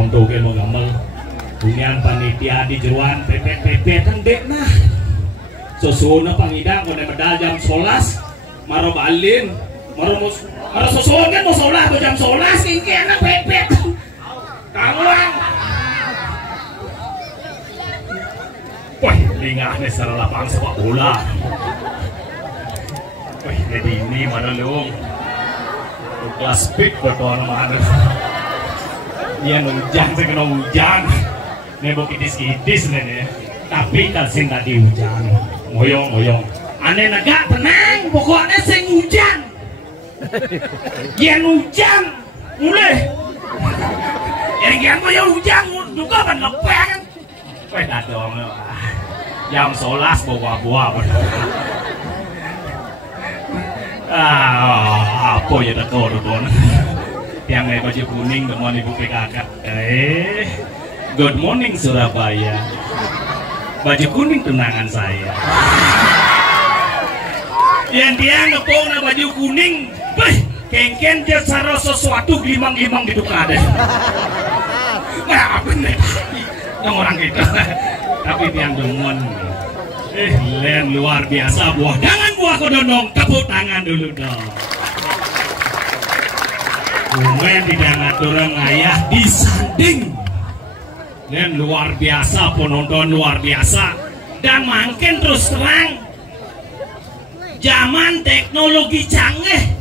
Untuk mau ngamel hunian panitia di jeruan pepet-pepetan dek nah susuna pangidang kone medal jam 11 maro balin maro susun kan mau sholat jam 11 kingki anak pepet kamuang wah lingahnya secara lapang sepak bola wah jadi ini mana lu kelas speed betul mana iya hujan saya kena hujan nebo kitis-kitis nih tapi kalsin tadi hujan ngoyong aneh naga tenang pokoknya saya hujan yang hujan mulai yang ngoyong hujan juga kan lepeng weh datang jam 11 bawa-bawa apa ya dekor don yang baju kuning teman ibu PKK good morning Surabaya baju kuning tunangan saya yang dia ngepong na baju kuning kengken dia cara sesuatu glimang-glimang gitu kada nah bener yang orang kita tapi yang demen len luar biasa buah jangan buah kodonong tepuk tangan dulu dong Umen tidak ngaturang ayah disanding dan luar biasa penonton luar biasa dan makin terus terang zaman teknologi canggih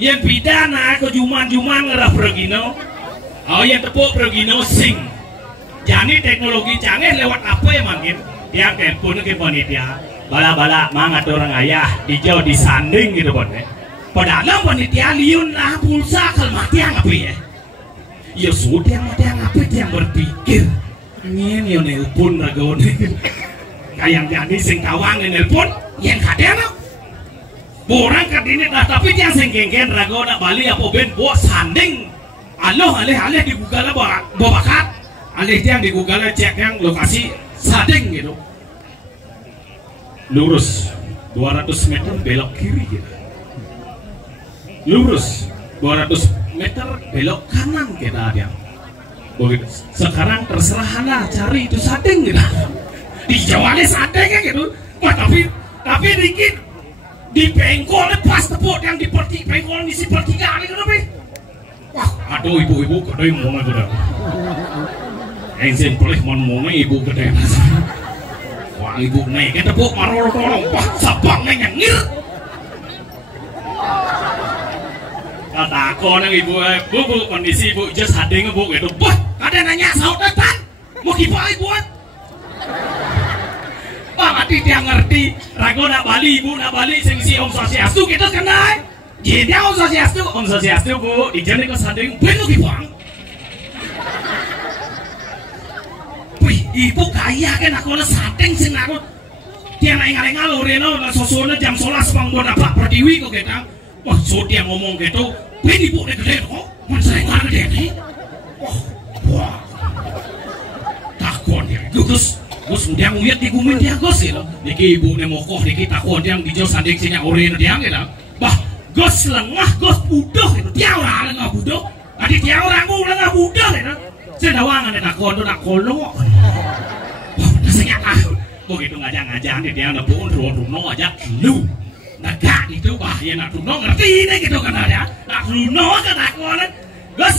yang pidana ke juman-juman ngerah pergino oh yang tepuk pergino sing jadi teknologi canggih lewat apa ya makin yang telepon ke panitia bala-bala ngaturang ayah dijauh disanding gitu bon pedagang panitia liun lah pulsa kalau mati yang apa ya ya sudah mati yang apa yang berpikir ini yang nelpon ragon kayak jadi sing kawang nelpon yang kadang borang kadini dah tapi yang sing genggen ragon Bali apa ben buat sanding aloh alih di Google bakat alih yang di Google cek yang lokasi sanding gitu lurus 200 meter belok kiri gitu lurus 200 meter belok kanan kita ada begitu sekarang terserah lah cari itu sadeng gitu di Jawa sadeng gitu wah tapi dikit di pengkol pas tepuk yang di pengkol di sepertiga gitu tapi wah aduh ibu-ibu kedai ngomong gitu yang simpel ngomongnya ibu kedai wah ibu naik tepuk maror-maror wah sabangnya nyengir kata aku nang ibu kondisi ibu just hadeng bu gitu bah ada nanya saut depan mau gimana buat bang hati dia ngerti rago nak Bali ibu nak Bali sengsi Om Swastiastu kita kenal jadi Om Swastiastu bu ijan ke sadeng bener gimana wih ibu kaya kan aku na sadeng sing aku dia naik ngalor reno sosona jam 11 bang buat apa perdiwi kok kita wah so dia ngomong gitu ini ibu gede kok saya nggak gede nih wah takut ya gugus Gus udah nguyat di kumin dia Gus gitu. Niki ibu nemokoh niki takon yang dijauh sanding sinya orin dia gitu. Bah Gus lengah Gus budoh gitu. Dia orang lengah budoh. Tadi dia orang bu lengah budoh gitu. Saya dawangan ada takon tuh takon lo. Rasanya begitu ngajak-ngajak dia ada pun runo aja lu. Nagak itu bahaya nak runo ngerti ini gitu kan ada. Nak runo kan takon. Gus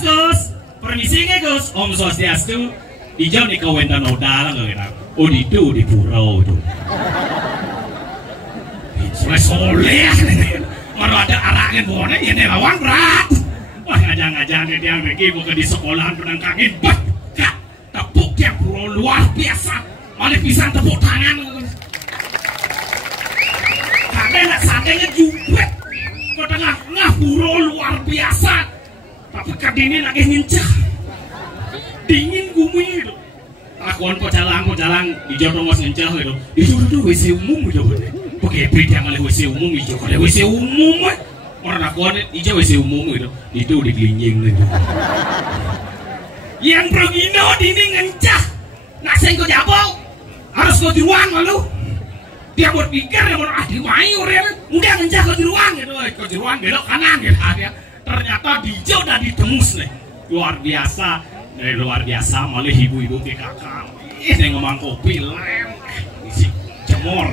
permisi nggak Gus. Om Swastiastu. Dijauh nih kawan dan noda lah gitu. Oh itu di pura itu. Soleh kalau ada arangin boleh ya lawan berat. Wah ngajang-ngajang dia lagi bukan di sekolahan penang kaki bah kak tepuk yang pura luar biasa malah bisa tepuk tangan karena nggak sadenya juga kau tengah pura luar biasa tapi kali ini lagi ngincah dingin gumi itu lakuan pocalang di jodoh mas ngincah itu WC umum itu pakai berita malah WC umum itu kalau WC umum orang lakuan itu WC umum itu digelinying itu yang Progino dini ngencah nasi kau jabol harus kau di ruang lalu dia berpikir dia mau di main orang mudah ngencah kau di ruang gitu kau di ruang belok kanan gitu ternyata dijauh dan ditembus nih luar biasa malah ibu-ibu PKK ini ngomong kopi lem isi jemur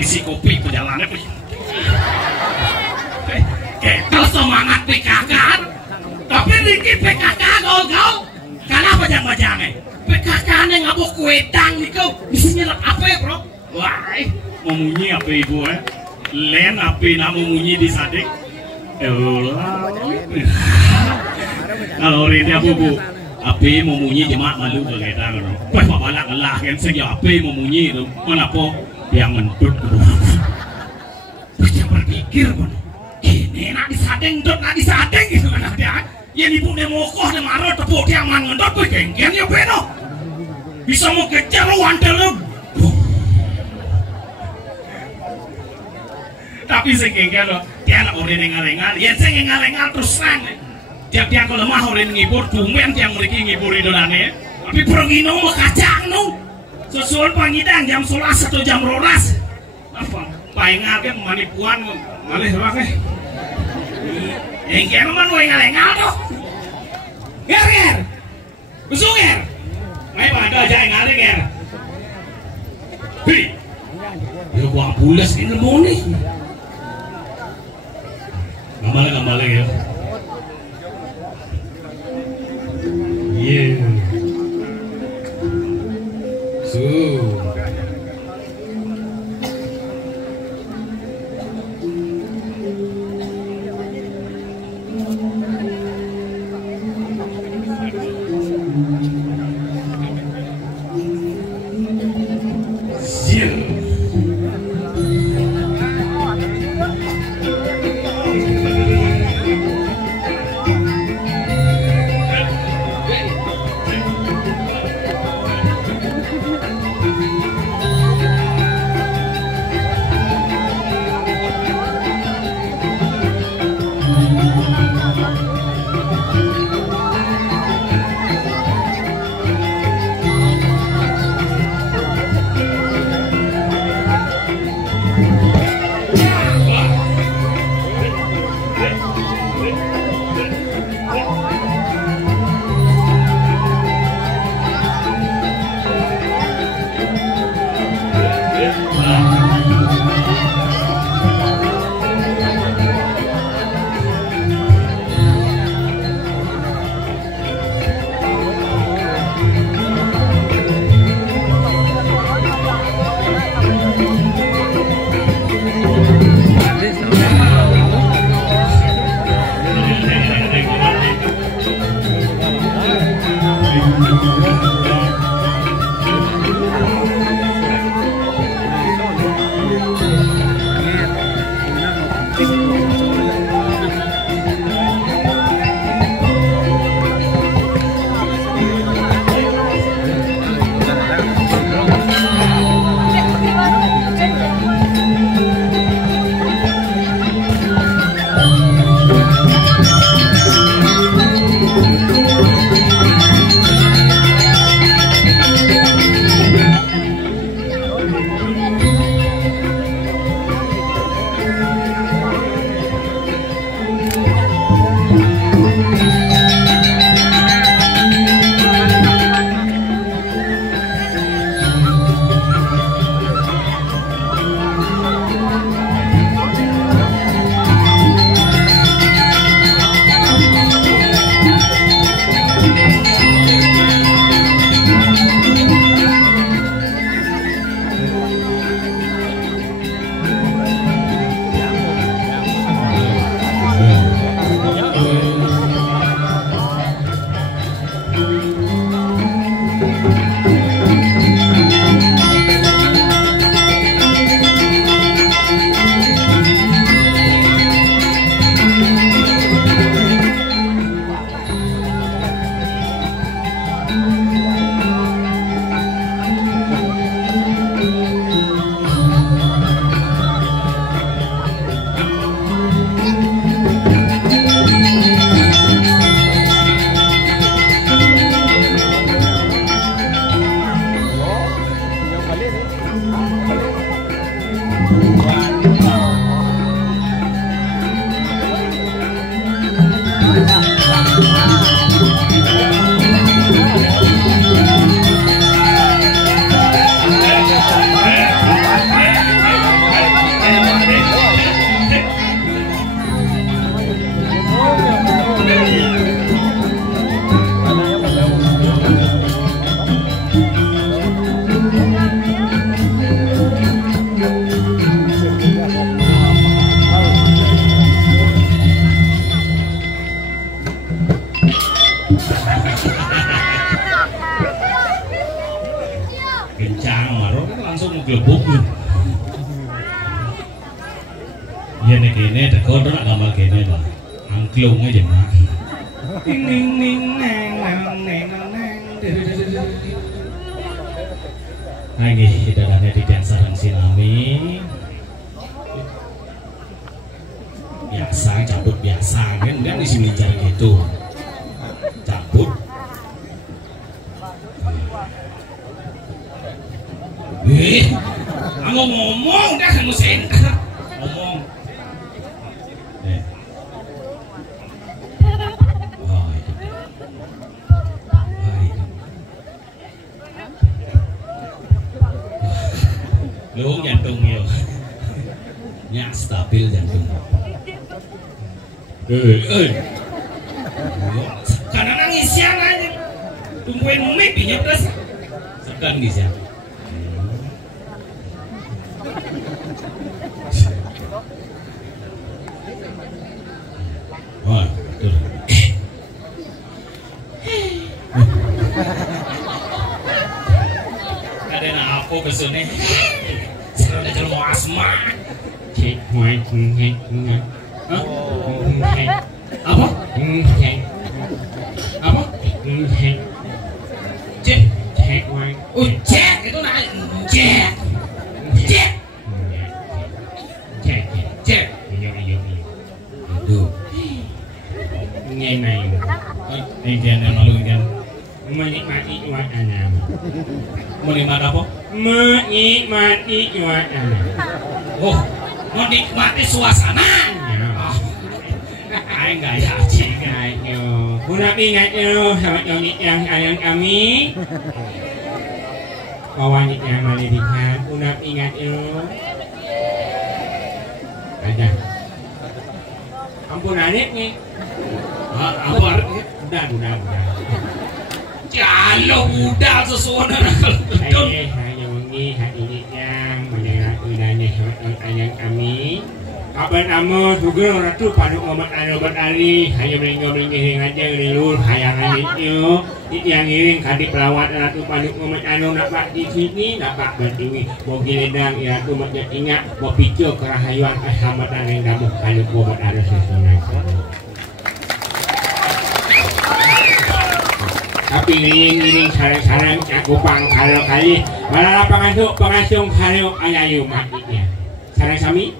isi kopi perjalanan kita semangat PKK tapi dikit PKK kau karena bajang-bajangnya PKK nya ngabuk kuetang nih kau isinya apa ya bro wah mau munyi apa ibu len apa nak mau munyi di sadik kalau ini apa bu api mau munyi jemaat malu ke kita kan pas balak Allah kan sejak api mau munyi itu kenapa yang mentut bisa berpikir kan ini nak disadeng gitu kan ada yang ibu nemokoh dan marah tepuk yang ngendot tuh genggen ya beno bisa mau kejar wantel lu tapi segenggen lo dia nak orang dengar ya saya dengar terus sang tiap-tiap kalau lemah orang ngibur tumen yang mereka ngibur idolanya tapi Progino mau kacang no sesuai pangidang jam 11 atau jam 12 apa paingar kan manipuan malih rakyat yang kena mana yang ngaleng tuh ger busuk ger main pada aja yang ngaleng ger hei ya gua pulas ini mau nih gamale ya yeah so siang marah kan langsung ngegelebuk. Iya nih kene tekor nak gambar kene dah. Angklung aja mah. Ning ning ning neng neng neng neng. Nah ini kita ada di dansaran sinami. Biasa cabut biasa kan di sini cara gitu. Cabut. Ngomong dah kan mesin. Ngomong. Lu jantung ya. Ya stabil jantung. Karena nangis ya aja. Tungguin mimpi nya terus. Sekan bisa. Wah, betul. Ada apa kesini? Sudah jelma asma. Cek, apa? Apa? Cek, oh cek itu nak cek, cek, cek. Aduh. Nghe này anh kia này malu kan menikmati cuacanya menikmati apa? Menikmati cuacanya. Oh, menikmati suasana. Anh gak ya cikai yo. Kuna ingat yo sama nyoni yang ayang kami. Kawan yang mana dikat, kuna ingat yo. Ada. Ampun anet nih. Apa artinya? Udah. Jalo udah sesuatu kalau hanya mengi hati yang mendengar udahnya ayang kami. Kapan amo juga ratu panu omat anu berari hanya meringgo-meringgo aja ngelur hayangan itu yang ngiring kadi pelawat ratu panu omat anu nak pak di sini nak pak bertiwi bogi ledang ratu matnya ingat mau picu kerahayuan hamatan yang dabuh panu omat anu sesuai. Tapi ngiring sarang-sarang aku pang kalau kali malah lapangan tuh pengasung kalau ayayu matinya sarang sami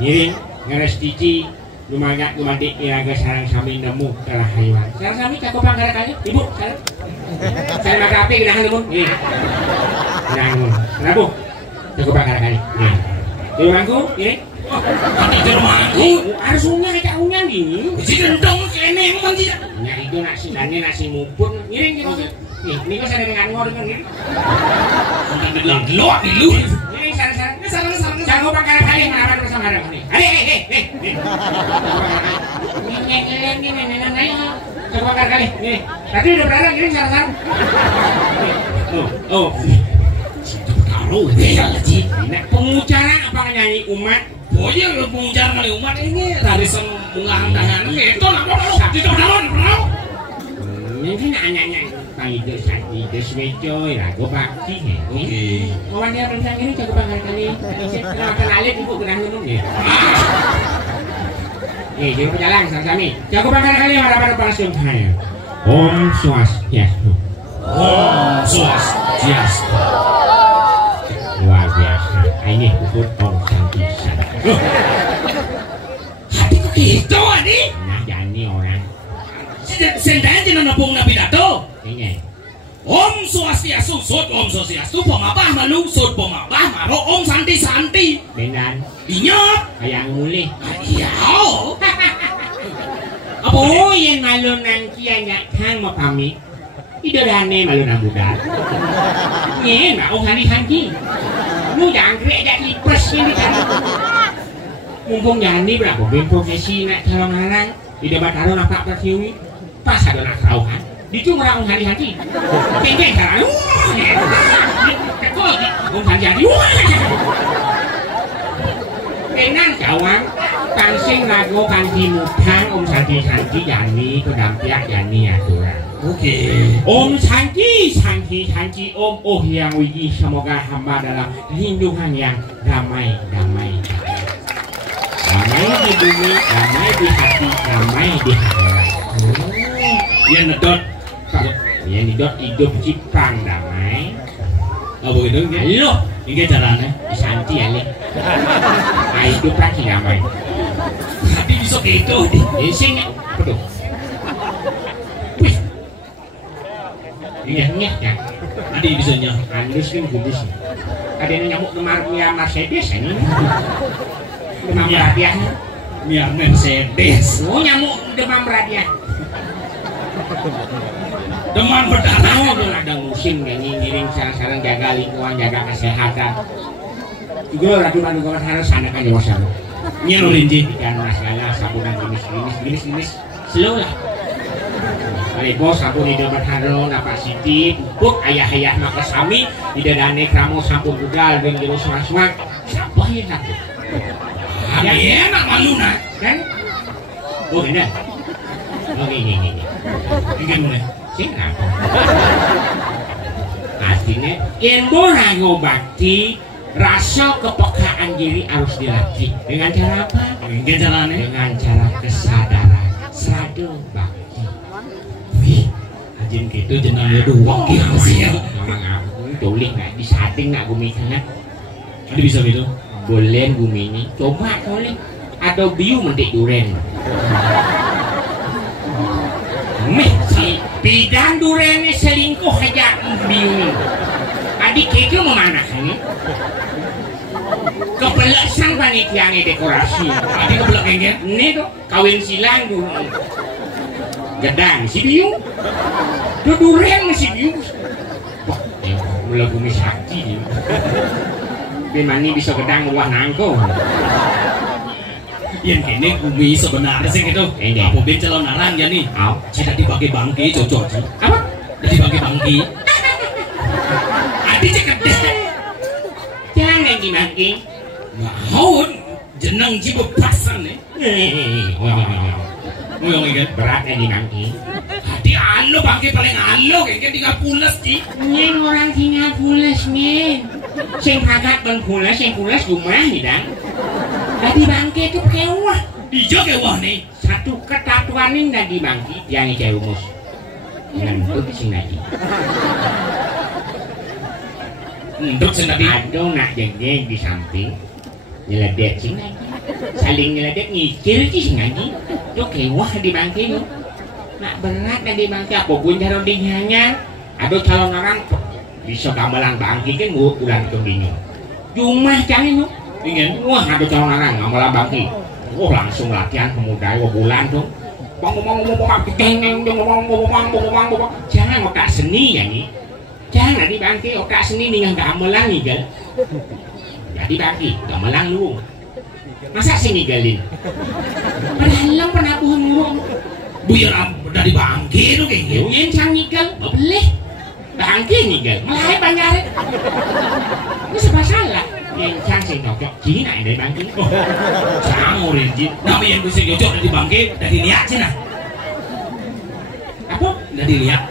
ngiring ngaras cici lumayan lumandi iraga sarang sami nemu telah haywan sarang sami cakupan gara kali ibu sarang maka api genahan lumun genahan lumun kenapa cakupan gara kali di rumahku ngiring di rumahku harus unyak kayak unyak gini si gendong kene emang tidak ya itu nasi mumpun ngiring gitu nih ini kok sadar dengan ngor dengan ngiring lo ngiring sarang cakupan gara kali ngarapan bersama ada nih coba kali nih tadi udah berada gini sarang oh kalau dia lagi pengucara apa nyanyi umat boya lo pengucara kali umat ini dari bunga tangan itu nak di dalam ini nanya itu sakit desmejo ya gue bakti nih kawan dia bersama ini coba kali kenalin ibu kenal minum nih jadi berjalan sama-sama coba kali harapan langsung saya Om Swastiastu luar biasa ini ukut Om Santisan hati kok gitu adik nah jani orang sendanya jangan nabung nabi dato ini Om Swastiastu sud Om Swastiastu pengabah malu sud pengabah maro Om Santi benar inyot kayak mulih iya apa yang malu nanti yang kang mau pamit tidak aneh malu nang budak ini nak Om Santi lu jangan gereja lipres ini kan mumpung jani berapa profesi nak calon larang di debat taruh nak tak tersiwi pas ada nak rauhan dicung orang hati-hati pengeng kan kekol Om Santi penan jawang kansing lagu kanji mudang Om Santi yani kedampiak yani aturan Oke. Om Santi, Santi, Santi, Om. Oh yang wiji, semoga hamba dalam lindungan yang damai, damai, damai. Damai di bumi, damai di hati, damai di akhirat. Iya nedot. Ya didot hidup cipang damai. Oh begitu nggih. Halo, Iki carane. Santi ya, Le. Nah, hidup lagi damai. Hati bisa gitu. Di sini, aduh. Wih. Iya, ya. Adi bisa nya. Halus kan kudus. Ada yang nyamuk kemar punya Mercedes ini. Demam Iya. radiah. Miar Mercedes. Oh, nyamuk demam radiah. Demam berdarah. Oh, itu ada musim ngiring sarang-sarang jaga lingkungan, jaga kesehatan. Juga ratu bantu kawan harus sana kan jawa sana. Nyen rinci. Ikan masalah sabunan jenis slow lah. Bos sampun di depan haro napak siti pupuk ayah-ayah maka sami di dadane kramo sampun budal beng jero semak-semak siapa ya satu Enak malu nak. kan oh benar oh ini Iki mulai. sing apa artinya ilmu ngobati rasa kepekaan diri harus dilatih dengan cara apa? Iki carane. Dengan cara kesadaran sadu bakti. Wih, ajin gitu jenenge doang ki hasil. Ngomong aku tulis nggak disating nggak bumi sana. Adi bisa gitu. Boleh bumi ini coba boleh atau biu mentik duren. Meh si bidang durennya selingkuh aja biu. Adik itu memana ini? Kebelasan panitianya dekorasi. Adi keblek engke. Ini tuh kawin silang dulu. Gedang si biu. Tuh duren si biu. Wah, mulai bumi sakti. Bimani bisa gedang wah nangko. Yang kene bumi sebenarnya sih gitu. Apa ben calon narang ya nih? Au, Tidak dibagi bangki cocok sih. apa? Dibagi bangki. Adi cek gede. Jangan gimana? Ngahun jeneng ji bebasan nih. Ngoyong iki. Berat lagi nanti. Adi alo bangki paling alo kayak 30 di. Nyen orang tinggal pulas nih. Sing kagak bengkulas, sing pulas rumah hidang. Tadi bangke itu kewah. Ijo kewah nih. Satu ketatuan ini tadi bangki yang cewek rumus. Ngantuk sing lagi. Nduk sing tadi. Aduh nak jeng di samping. Nyeledek sing lagi. Saling nyeledek ngikir sing lagi. Tuh kewah di bangke itu. Nak berat tadi bangke apa pun cara dinyanya. Aduh calon orang bisa gamelan bangki kan bulan kebingung. Cuma jangan lu. Ingin. Wah ada calon orang gamelan bangki. Wah langsung latihan pemuda bulan tuh. Jangan otak seni ya nih. Jangan di bangki otak seni nih nggak gamelan nih gal. Jadi bangki gamelan lu. Masa sini galin? Padahal pernah buhung Buyar dari bangki itu kayak gitu. yang canggih gal, boleh. Bangki nih gal, malah panjare. Ini sebab salah. Yang canggih cocok, Cina dari bangki. Jangan rinci. Nama yang bisa cocok dari bangki dari lihat Cina. Apa? Dari lihat.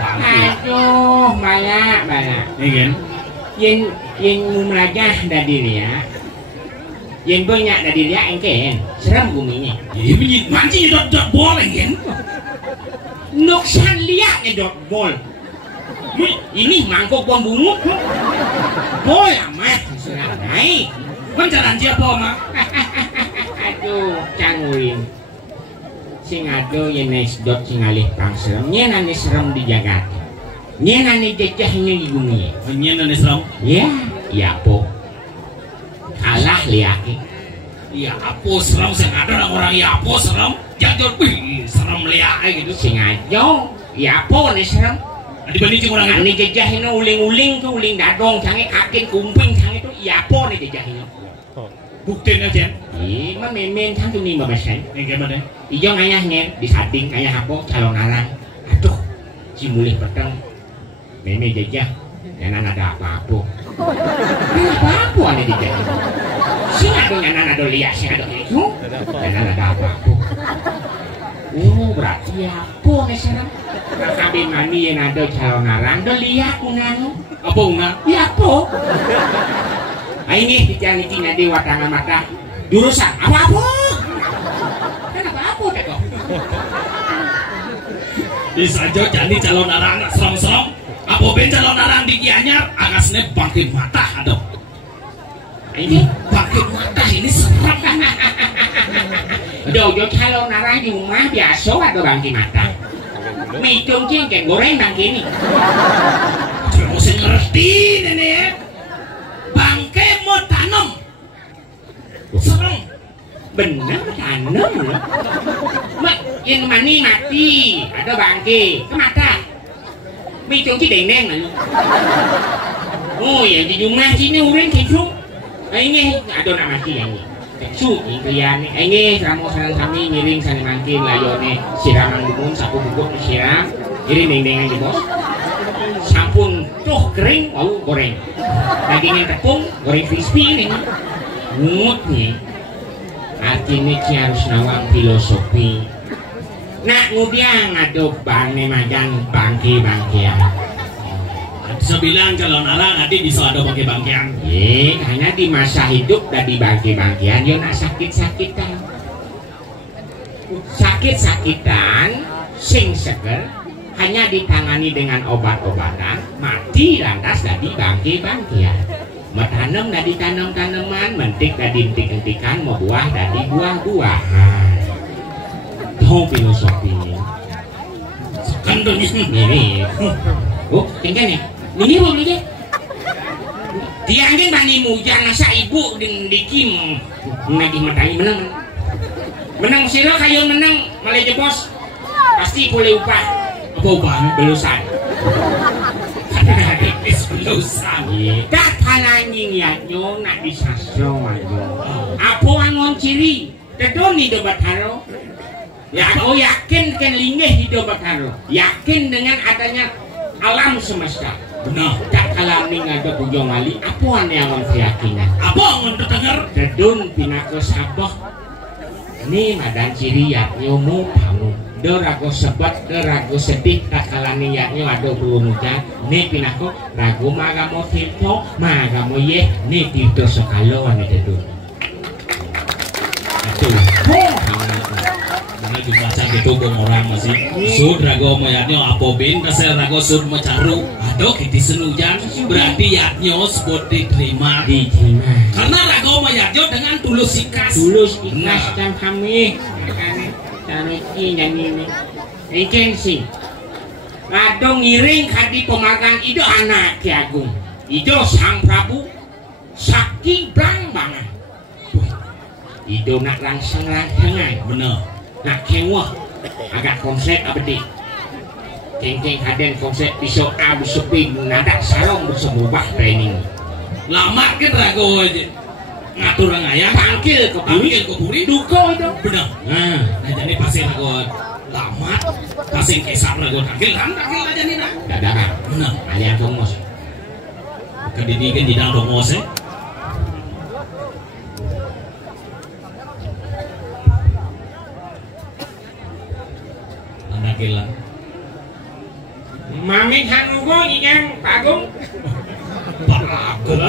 Bangki. Aduh, banyak. Ingin. Yang merajah dari dia. Yang banyak dari dia engken, serem buminya. Iya bunyi mancing dot boleh kan? Nuksan liatnya dot bol. Ini mangkok bom bungut. Bol amat, naik. Menjalan siapa mak? Aduh, canguin. Sing ado yang naik dot sing alih pang serem. Nyenane serem di jagat. Nyenane jejahnya di bumi. Nyen dan Islam. Ya po. Kalah liaki. Ya apa serem sing ada orang ya apa serem? Jajur wih serem liak gitu. Sing ajo, ya po nih serem. Dibanding orang itu. Ini jejahnya uling-uling ke uling dadong, canggih kakin kumping canggih itu ya po nih jejahnya. Buktiin aja. Mah memen canggih nih babasan. Ini gimana? Ijo ngayahnya di samping ayah apa calon arang. Aduh, si mulih peteng. Meme jejah, dan ada apa-apa. Apa-apa ane dijah. Si ada nyanan ada lihat, si ada itu, dan ada apa-apa. Oh berarti apa nih sekarang? Kami mani yang ada calon narang, do lihat unang. Apa unang? Ya apa? Ini dijanji nanti watangan mata jurusan apa-apa? Kenapa apa kok? Bisa aja jadi calon narang serem-serem. Apa ben calon narang di Gianyar agasnya bangkit mata aduh. Ini bangkit mata ini serem. Dojo calon narang di rumah biasa ada bangkit mata. Mie cungcing kayak goreng bangkit ini. Kamu sih ngerti nenek. Bangke mau tanam. Serem. Bener tanam loh. Mak yang mani mati ada bangke ke mata. Mie cungcing dendeng lalu. Oh ya di rumah sini orang kecil. Ini ada nak mati yang ini. Su kalian ini kamu sarang kami ngiring sana mangkin layone siraman dukun sapu bubuk disiram ngiring dendeng aja bos sampun tuh kering mau goreng dagingnya tepung goreng crispy ini ngut nih artinya harus nawang filosofi nak ngudiang ngaduk bane majan bangki-bangkian bisa bilang calon narang nanti bisa ada pakai bangkian. Hanya di masa hidup dan di bangki-bangkian yo nak sakit-sakitan. Sakit-sakitan sing seger hanya ditangani dengan obat-obatan, mati lantas dari bangki-bangkian. Metanam dari tanam-tanaman, mentik dari entik-entikan, mau buah dari buah-buahan. Tahu filosofinya. Kan ini. Oh, tinggal nih. Ini boleh deh. Tiangin bani mujang nasa ibu di kim nagih matai menang sila kayo menang malah jebos pasti boleh upah apa upahnya belusan belusan tak kalanjing ya nyo nak disasro ayo apa angon ciri kedoni dobat haro ya aku yakin kan linggih hidup haro yakin dengan adanya alam semesta. Benar. Tak kalami ngada bujong ali apa yang keyakinan. Apa yang terdengar? Dedun pinako sabah. Ni madan ciri yaknyo mu pamu. Dorago sebat, dorago sedih tak kalami yaknyo ada berunujan. Ni pinako ragu magamo tirto, magamo ye ni tirto sekalo ane dedun. Itu. Ini dibaca gitu gong orang masih sud rago mayatnya apa bin kasih rago sud macaru aduh kita senujan berarti yatnya sebut diterima karena rago mayatnya dengan tulus ikhlas dan kami ini nyanyi ini kensi radong ngiring kadi pemagang itu anak Ki Agung itu Sang Prabu sakti blang banget itu nak langsung-langsangan bener nak kewah agak konsep apa di ceng-ceng haden konsep pisau abu sepi nadak sarong berubah training lama kan rago aja ngatur orang ayah panggil ke puri duko itu bener nah jadi pasti rago lama pasti kesar rago panggil aja nih nak dadak bener ayah dongos kedidikan di dalam dongos ya Gila. Mami hanugo ingang Pagung. Pagung.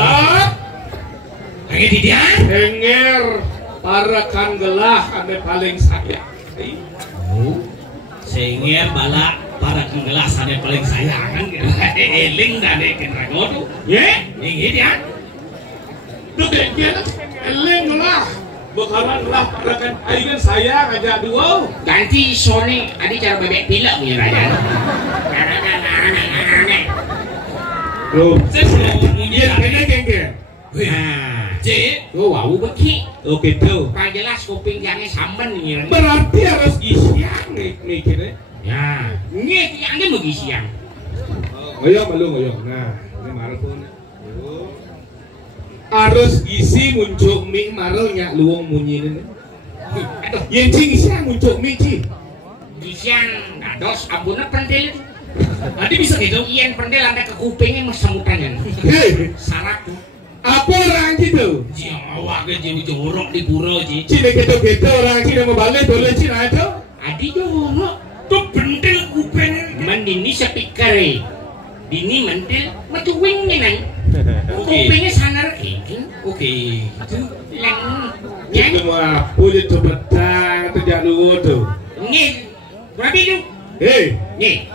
Lagi di dia? Denger para kan gelah ane paling sayang. Senger bala para kan gelah ane paling sayang kan. Eling dan eken rago tu. Ye, ini dia. Tuh denger eling lah. Bakalan lah parakan ayeuna sayang aja duo. Ganti sone adi cara bebek pilek punya raja. Loh, iya kena gengge. Nah, C, tuh wau beki. Oh gitu. Pak jelas kuping jangan samben nih. Berarti harus isian nih mikirnya. Ya, ini yang mau isian. Ngoyong malu ngoyong. Nah, ini marah pun. Harus isi muncul ming marelnya luang munyin ini. Aduh, yang cing isi muncul ming cing. Isian dados abuna pendel. Adi bisa gitu? Iyan pendel anda ke kupingnya mesemutannya. Hei, Sarak. apa orang gitu? Jawa ke jauh jorok di pura ji. Cina gitu orang Cina mau balik boleh Cina itu? Adi jadi dulu tuh bentil kuping mendini speaker dini mentil metu wing nang oke kupingnya sanar kengking oke gitu lang Itu mah punya cobetang tidak dulu tuh. ngin berapa itu Hei, nih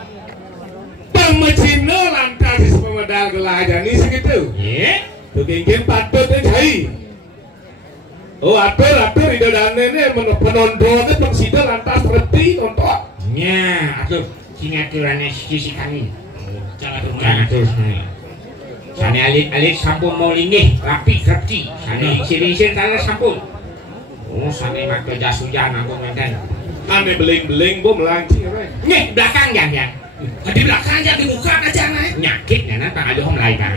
pemecino lantas pemedal gelajan ini segitu. ya Tuh kengking patut jai. Oh atur itu dan ini penontonnya persida lantas berhenti nonton. nya atuh sini aturannya sisi kami jangan terus sana alit sampun mau lingih rapi kerti sana isi tanah sampun oh sana mak jas hujan aku ngenten Aneh beling gua melancing apa? nih belakang ya di belakang aja di muka aja naik nyakit ya nanti ada om lain kan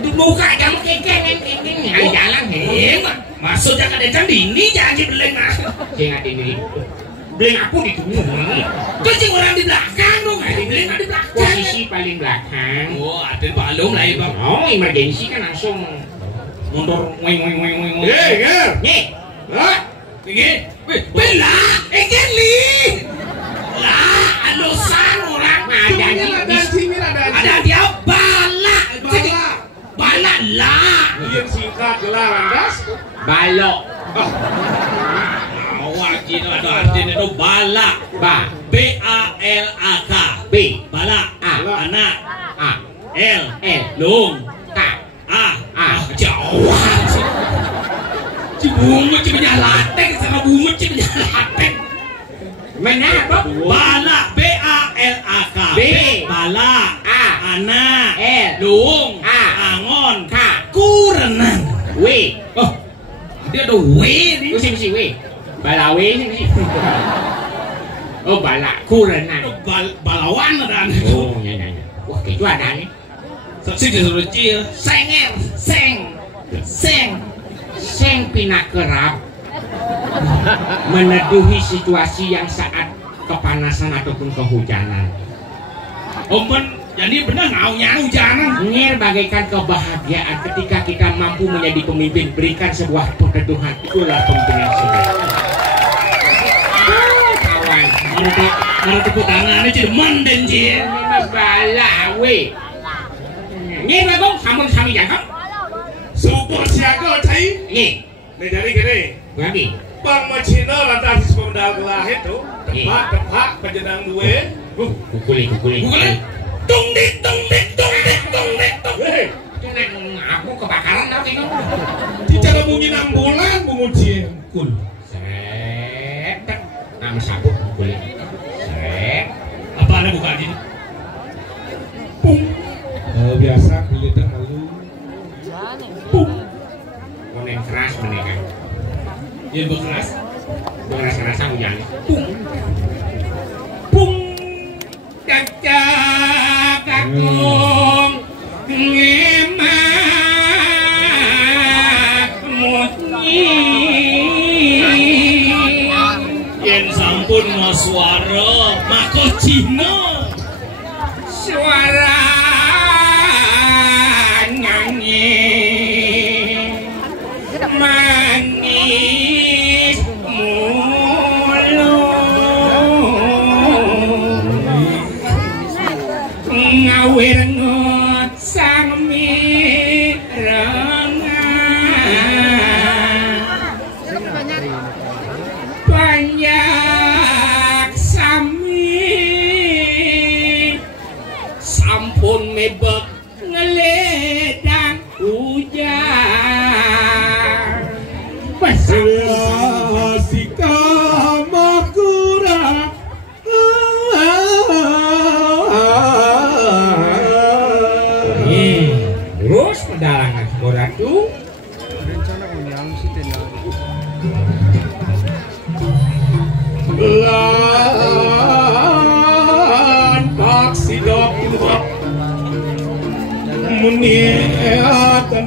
di muka aja mau kengkeng hari jalan mak maksudnya kadang ini jangan dibeleng mah jangan ini beleng aku di tubuh kucing orang di belakang dong dibeleng di belakang posisi paling belakang oh ada balung lah bang oh emergency kan langsung mundur wing Hei, Ger! nih Hah? ini bela li lah alusan orang ada dia bala bala lah Yang singkat gelar lantas. balok wajib ada artinya itu bala B-A-L-A-K B bala A anak A L L lung K A jauh cibungut cibunnya lateng sama bungut cibunnya lateng mana apa bala B-A-L-A-K B bala A anak L lung A angon K kurenan W oh dia ada W nih mesti W bala W sih oh bala kurenan balawan ada oh nya wah itu ada nih saksi disuruh cil senger seng pinakerap meneduhi situasi yang saat kepanasan ataupun kehujanan jadi benar ngaunya hujanan ngir bagaikan kebahagiaan ketika kita mampu menjadi pemimpin berikan sebuah peneduhan itulah pemimpin yang sebenarnya kawan ada tepuk tangan ini jadi manden cil ini bala we ngir bagong samun sami jangan Super siaga cai. ngir Nih jadi gini. berarti Pemecino lantas pemedal gelar itu tepak penjenang duwe. kukuli tung dik Hei, aku kebakaran tau gitu bicara bunyi 6 bulan menguji kul. setek nama sabuk kukuli apa ada buka gini Pung. Biasa kulitnya halu. Pung. konen keras mereka ya berkeras keras hujan Pung. kakak kakung ngemak mutni yen sampun mau suara mako Cina suara nyanyi manis ngawir ngot sang mirengan banyak sami sampun mebek ngeledang hujan Si kamakura. terus pedalangan Boratu Lan taksi dokter meniatan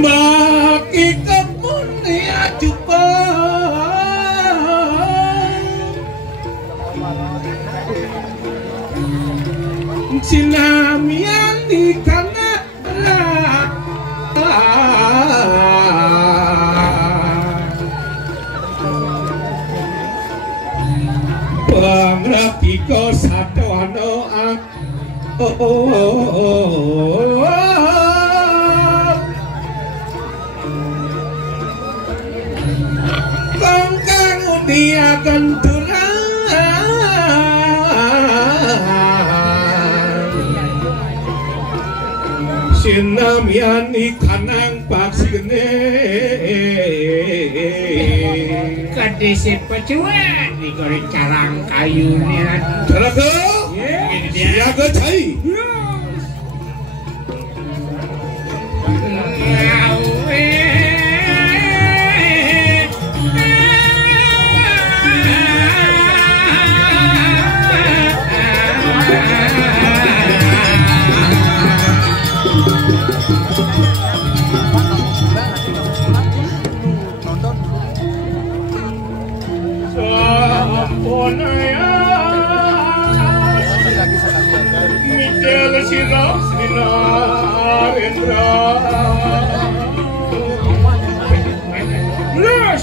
baki kemunia coba sinamian di kanan pangraktika sadono kang undiaken durang sinamyani kanang paksine kadisi pecuat di goreng carang kayu nih Jaraga siaga cai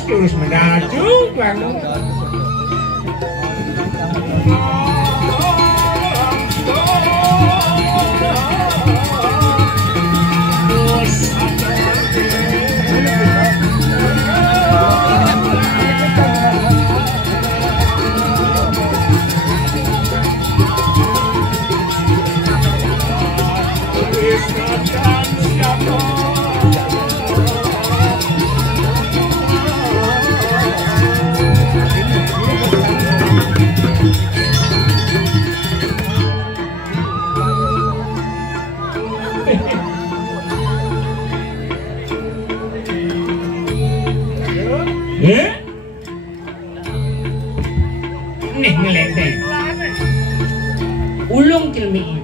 terus mendaju bangun nih ngelenteng ulung kilmi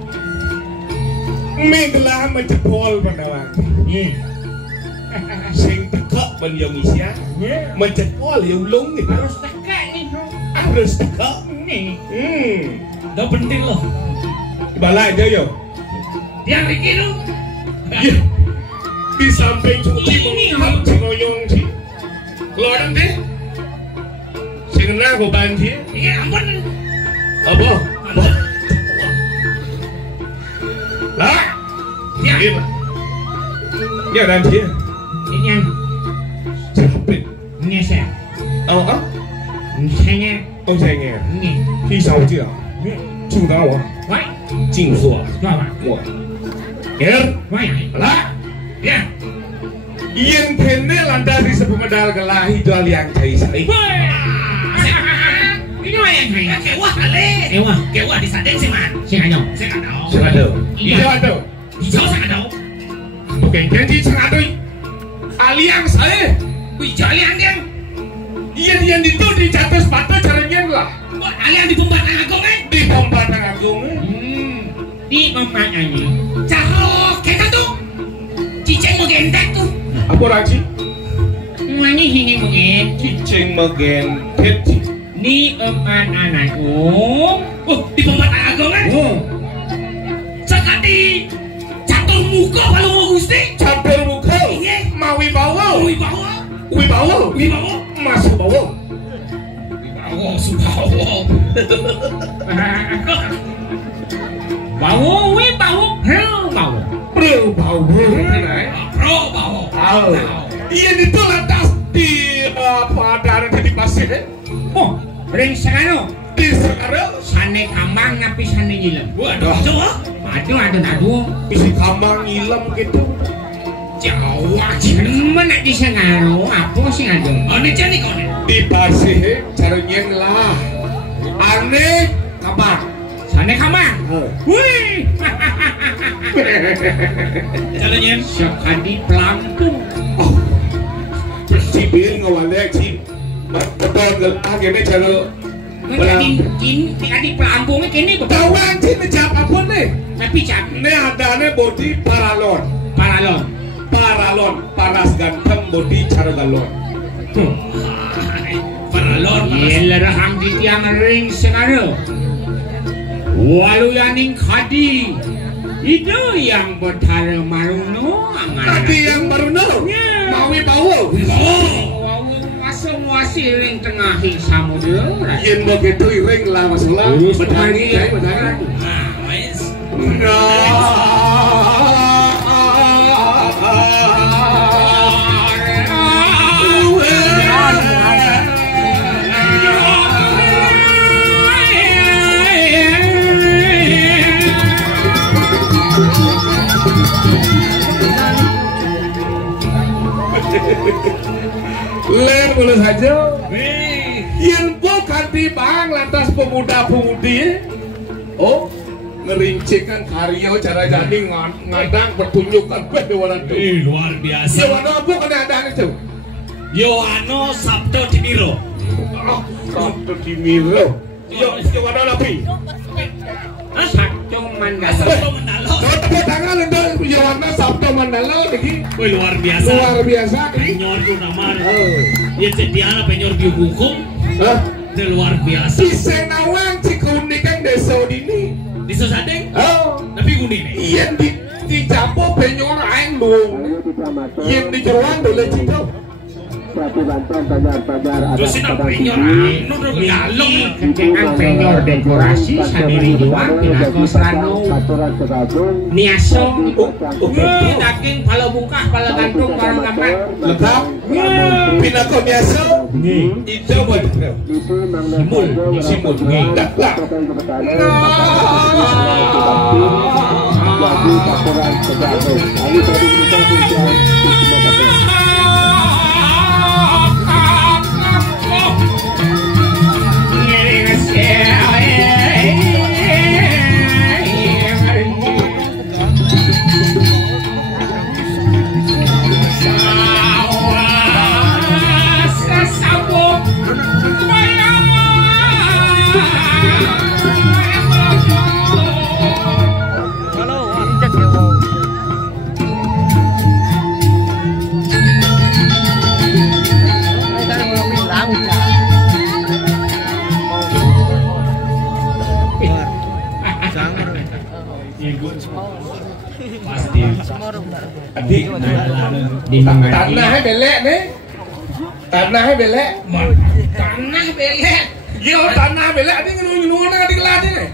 meglah menjebol pandawan sing tekak ben yo ngisia menjebol yo ulung nih harus tekak nih harus tekak nih udah penting loh bala aja yo yang bikin lu di samping cuci mengangkat cinoyong sih keluar deh sing kena aku banjir iya ampun apa lah ya ya dan dia ini yang capek ini saya oh saya ông thầy nghe ini khi sau chưa chu đáo à vậy chinh phù apa của er vậy lah ya Ian penne landari sepemedal kelahi jual yang cai sai ini mah yang kayak kewah kali kewah di sadeng sih man sih aja saya nggak tahu siapa tu hijau tu hijau saya nggak tahu bukan janji sangat tu aliang saya hijau aliang dia Ian itu di jatuh sepatu caranya lah aliang di pembatang agung di pembatang agung di pemandangannya cahok kayak tuh ciceng mau gendek tuh apa raji Mani hini mungkin cicing magen peti di anakku di pembatang agung kan sekali jatuh muka kalau mau gusti campur muka mau wibawa masuk bawa Subawa bau bau Bro bau iya itu lantas di padang di pasir oh ring sekarang di sekarang sane kambang tapi sane ngilam waduh coba aduh isi kambang ngilam gitu Jawa mana di sekarang apa sih ada ini jadi kau nih di pasir caranya lah aneh kabar sane kambang wih caranya sekali pelampung cibir ngawalnya cib betul akhirnya cara Kini pelampungnya kini Tawang cib jawab apa nih tapi cap ini adanya body paralon paras ganteng body cara galon paralon iya rahang di tiang ring sekarang walau yaning kadi itu yang bertara maruno tadi yang baru no mawi bawa masuk siring tengah samudra. Yen begitu iring lah masalah. Bedangi ya, bedangi. Nah, wes. Ler boleh saja. Yen bukan bang lantas pemuda-pemudi. Oh, ngerincikan karya cara jadi ngadang pertunjukan pedewalan itu. Luar biasa. Yohano apa kena ada itu? Yohano Sabto Dimiro. Sabto Dimiro. Yohano apa? Sabto Mandala. Sabto Mandala. Tepuk tangan untuk Yohano Sabto Mandala lagi. Wih, luar biasa. Luar biasa. Penyor tuh nama. Yang sediana penyor dihukum. Hah? Itu luar biasa. Si Senawang Cikunikan desa ini. Di Sosadeng. Oh, Tapi gundi nih. iya di Japo penyor aing dong. Iya di Jeruan boleh cito. Terus ini penyor anu udah galong. Kencengan penyor dekorasi sadiri juang pinako serano. Niaso. Daging pala buka pala gantung barang gambar. Lengkap. Pinako biasa. Itu buat simul. Dah lah. Adik, tanahnya belek nih. Tanahnya belek. Tanah belek. Yo tanah belek adik nunggu adik lagi nih.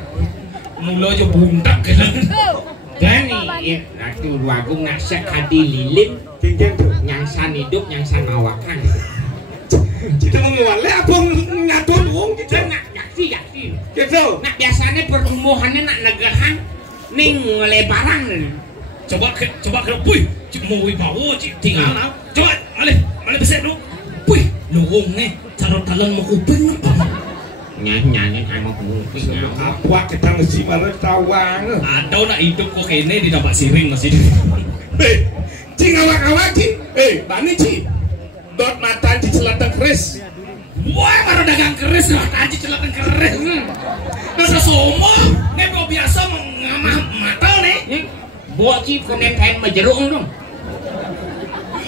Mula aja buntak gitu. Gani, ratu wagung nasak hadi lilin. Kengkeng tuh. Nyangsan hidup, nyangsan mawakan. Kita mau ngewale apa ngatur uang gitu? Nak yaksi. Gitu. Nak biasanya pertumbuhannya nak negahan, ning lebaran. Coba ke puy. Cik mau wibawa cik tinggal lah. Coba malih besar lu. Puy, nuwung nih. Cara talan mau kuping apa? Nyanyi emang kuping. Apa kita mesti marah tawang? Ada nak hidup kok kene di dapat siring masih. Cing awak-awak cing. Bani cing. Dot mata cing selatan keris. Wah, baru dagang keris lah, aja celatan keris. Nasa somo, nih kok biasa mengamah mata nih. Buat cip konen kain majerung dong.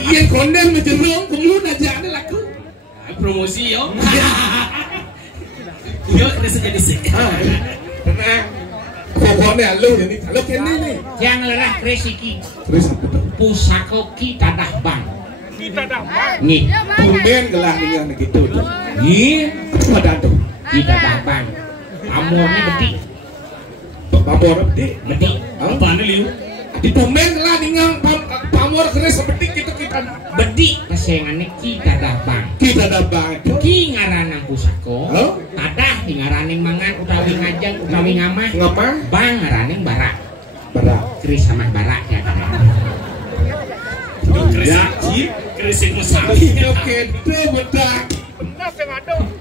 Iya konen majerung, kemudian aja ada laku. Promosi yo. Yo keris jadi sih. Tenang. Pokoknya lu jadi kalau kene nih. Yang lerah resiki. Keris pusaka kita dah bang. Nih, tumben gelah ini gitu. Nih, Ada tuh. kita dah bang. Amornya betik. Pamor gede. Betik. Apa nih liu? Di tumben gelah ningang pamor keris seperti kita. Bedik kesayangannya kita dah bang. Kita ada bang. Ki ngaranang pusaka. Hah? Tadah di ngaraning mangan utawi ngajeng utawi ngamah. Ngapa? Bang ngaraning barak. Berat. Keris sama barak ya kan. Keris keris yang musang. Oke, itu bedak.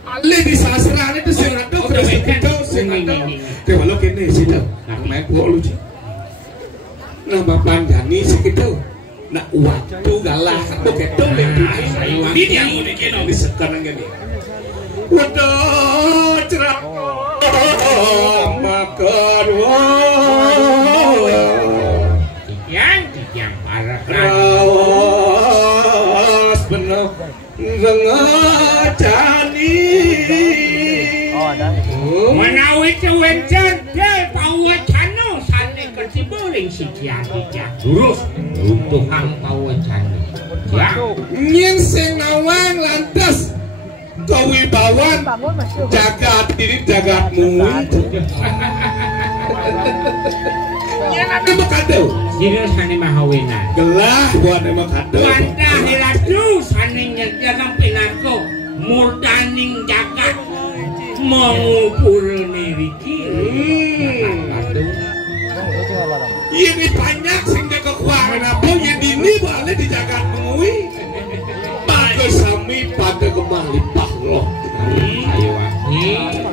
Ali di sastra itu sing ado keris itu sing ado. Ke walau kene situ. Main gua lu. Nama panjani segitu. Nak waktu galah begitu Ini yang unik ini. di sekarang ini. Waduh, cerah. Makan Yang barak. rawas bener ngajani. Menawi kewencer del pawacano sane keciburing sikian lurus untuk hang pawacano. Ya, Nying sing nawang lantas kewibawan jagat ini jagatmu ini makado Sira sane mahawena gelah buat emang kado Wanda hiladu sane nyerjakan pinako murdaning jagat mengupurne riki ini banyak sehingga kekuatan apa yang dini boleh di jagat mengui pada sami pada kemalipah loh ayo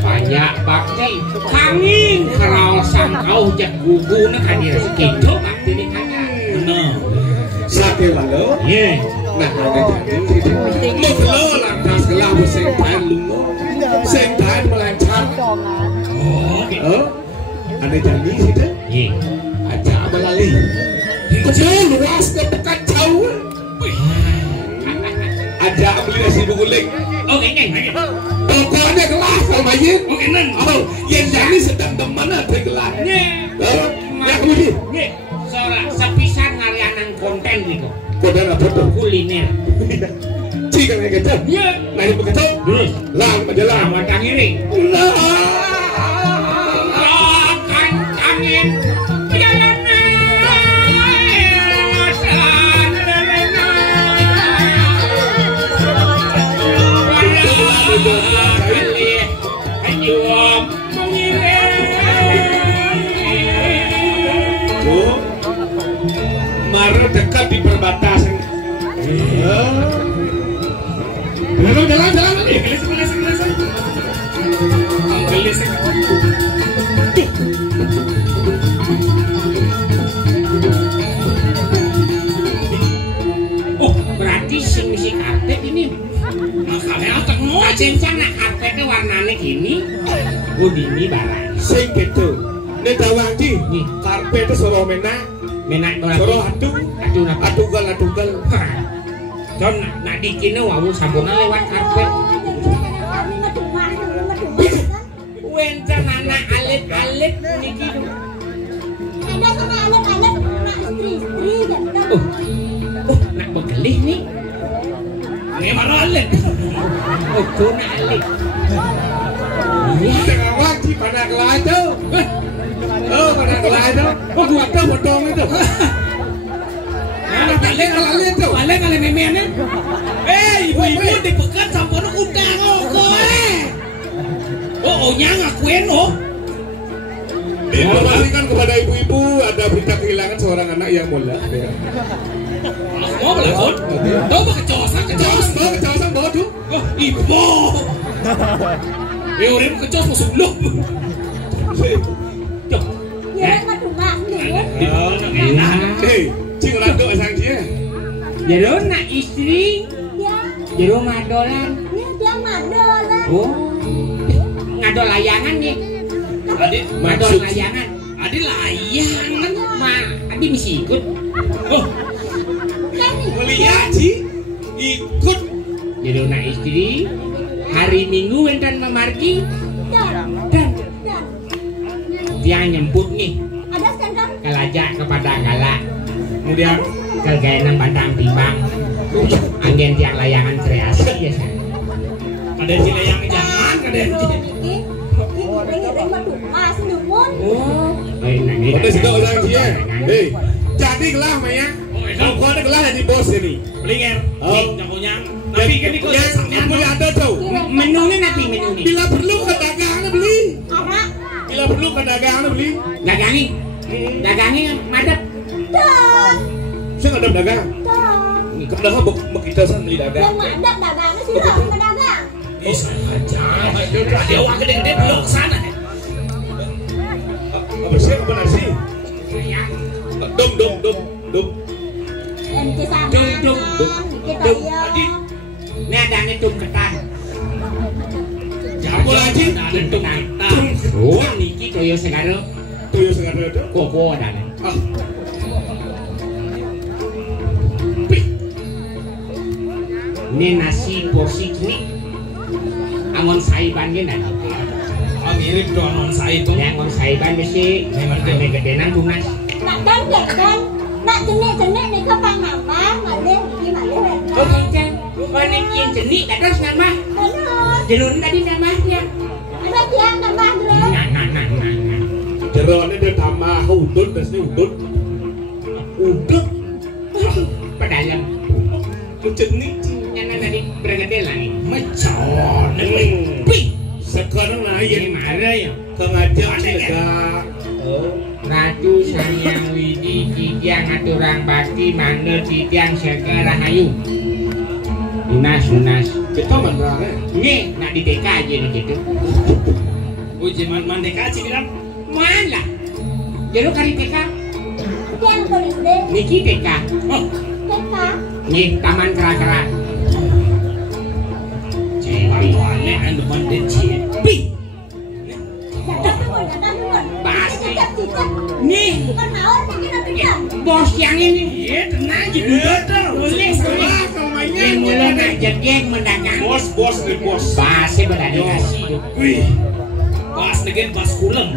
banyak pakai kami kerawasan kau jak gugu nak hadir sekejo bakti ni kaya benar sate walau ye nah ada jadi mau lo lantas gelah berseng tahan lungo seng tahan melancar oh ada jadi situ ye aja abalali kecil luas ke pekan jauh aja beli nasi buguling oke neng pokoknya kelas kalau main oke neng oh yang jadi sedang teman ada kelas ye ya kemudian ye seorang sepisan ngarianan konten gitu konten apa tuh kuliner jika naik kecil ye naik begitu terus lang majalah sama tangiri lah akan angin Mara dekat di perbatasan. Jalan. Gelis. Oh, berarti sing misi karpet ini. Makanya otak mau cencana karpetnya warnanya gini. Oh, ini barang. Sing gitu. Nek tawangi Nih. karpet itu soro menak, Menak soro atuh, atugal. Con nak dikini wau sambungan lewat karpet. Wenten anak alit-alit niki. Oh, nak begelih nih. memang alit Oh, tuh nak alit. Jangan wajib pada kelas itu. Oh, pada kelas itu. Oh, gua tuh potong itu. Mana balik itu? balik kali memennya ibu-ibu dipekat sampai undang oh nya ngakuin Diinformasikan kepada ibu-ibu ada berita kehilangan seorang anak yang mulia. mau belakon tau mau kecosan bawa tuh ibu udah kecos masuk lu Hei, cing rado sang dia. Jero nak istri, jero madolan. Oh, ngadol layangan nih. adik Ngadol layangan. adik layangan Adi mesti ikut. oh Melihat sih ikut Jero nak istri, hari Minggu entan memargi dan dia nyemput nih. Kalajak kepada kala. Kemudian kerjaan batang timbang. Angin tiang layangan kreasi ya. ada cile yang jangan ada Oh, ini ada sudah orang dia. Hei, jadi kelah Maya. Kalau kau ada kelah di bos ini. belinger Oh. jagonya tapi kan itu Yang boleh ada tuh. menunya nanti menunya. Bila perlu ke dagang beli. Bila perlu ke dagang beli. Dagangi madep. Saya nggak ada dagang. Kenapa kita sana beli dagang? bisa aja dia wah gede-gede belok sana Apa sih apa nasi? Dom. Ini ada ngitung ketan. jago lagi Ngitung ketan. Oh, niki toyo segaro. Tuyul sengaja itu. Koko ada. Ah, Ini nasi porsi ini. Angon saiban gini. mirip doang non saya itu Yang angon saiban mesti memang gede-gedenan tunas. Panikin jenik terus nama. Jelun tadi namanya. Ada dia nambah dulu. Jeroannya dia tambah udut, terus ini udut. Udut. Pedalam. Jenik. Yang tadi bergedel nih. Mecon. Sekarang lain marah ya. Kengajak lega. Ratu sayang widi titiang aturang bakti manggil titiang seka rahayu. Unas. Kita mana? Nih, nak di TK aja nih gitu. Uji man deka sih bilang. Mana? Jadi kali TK. Yang tulis deh. Niki TK. Oh, Teka. Nih, taman kera-kera. cewek aneh anu manden cipi. Datang dulu. Bahas nih. Cicak. Nih, Bukan mau bikin apa dia? bos yang ini. Iya, tenang gitu. Boleh. Yang mulai nak jegeng mendagang. Bos nih bos. Bahasnya berani kasih. Wih, pas dengan pas kulem.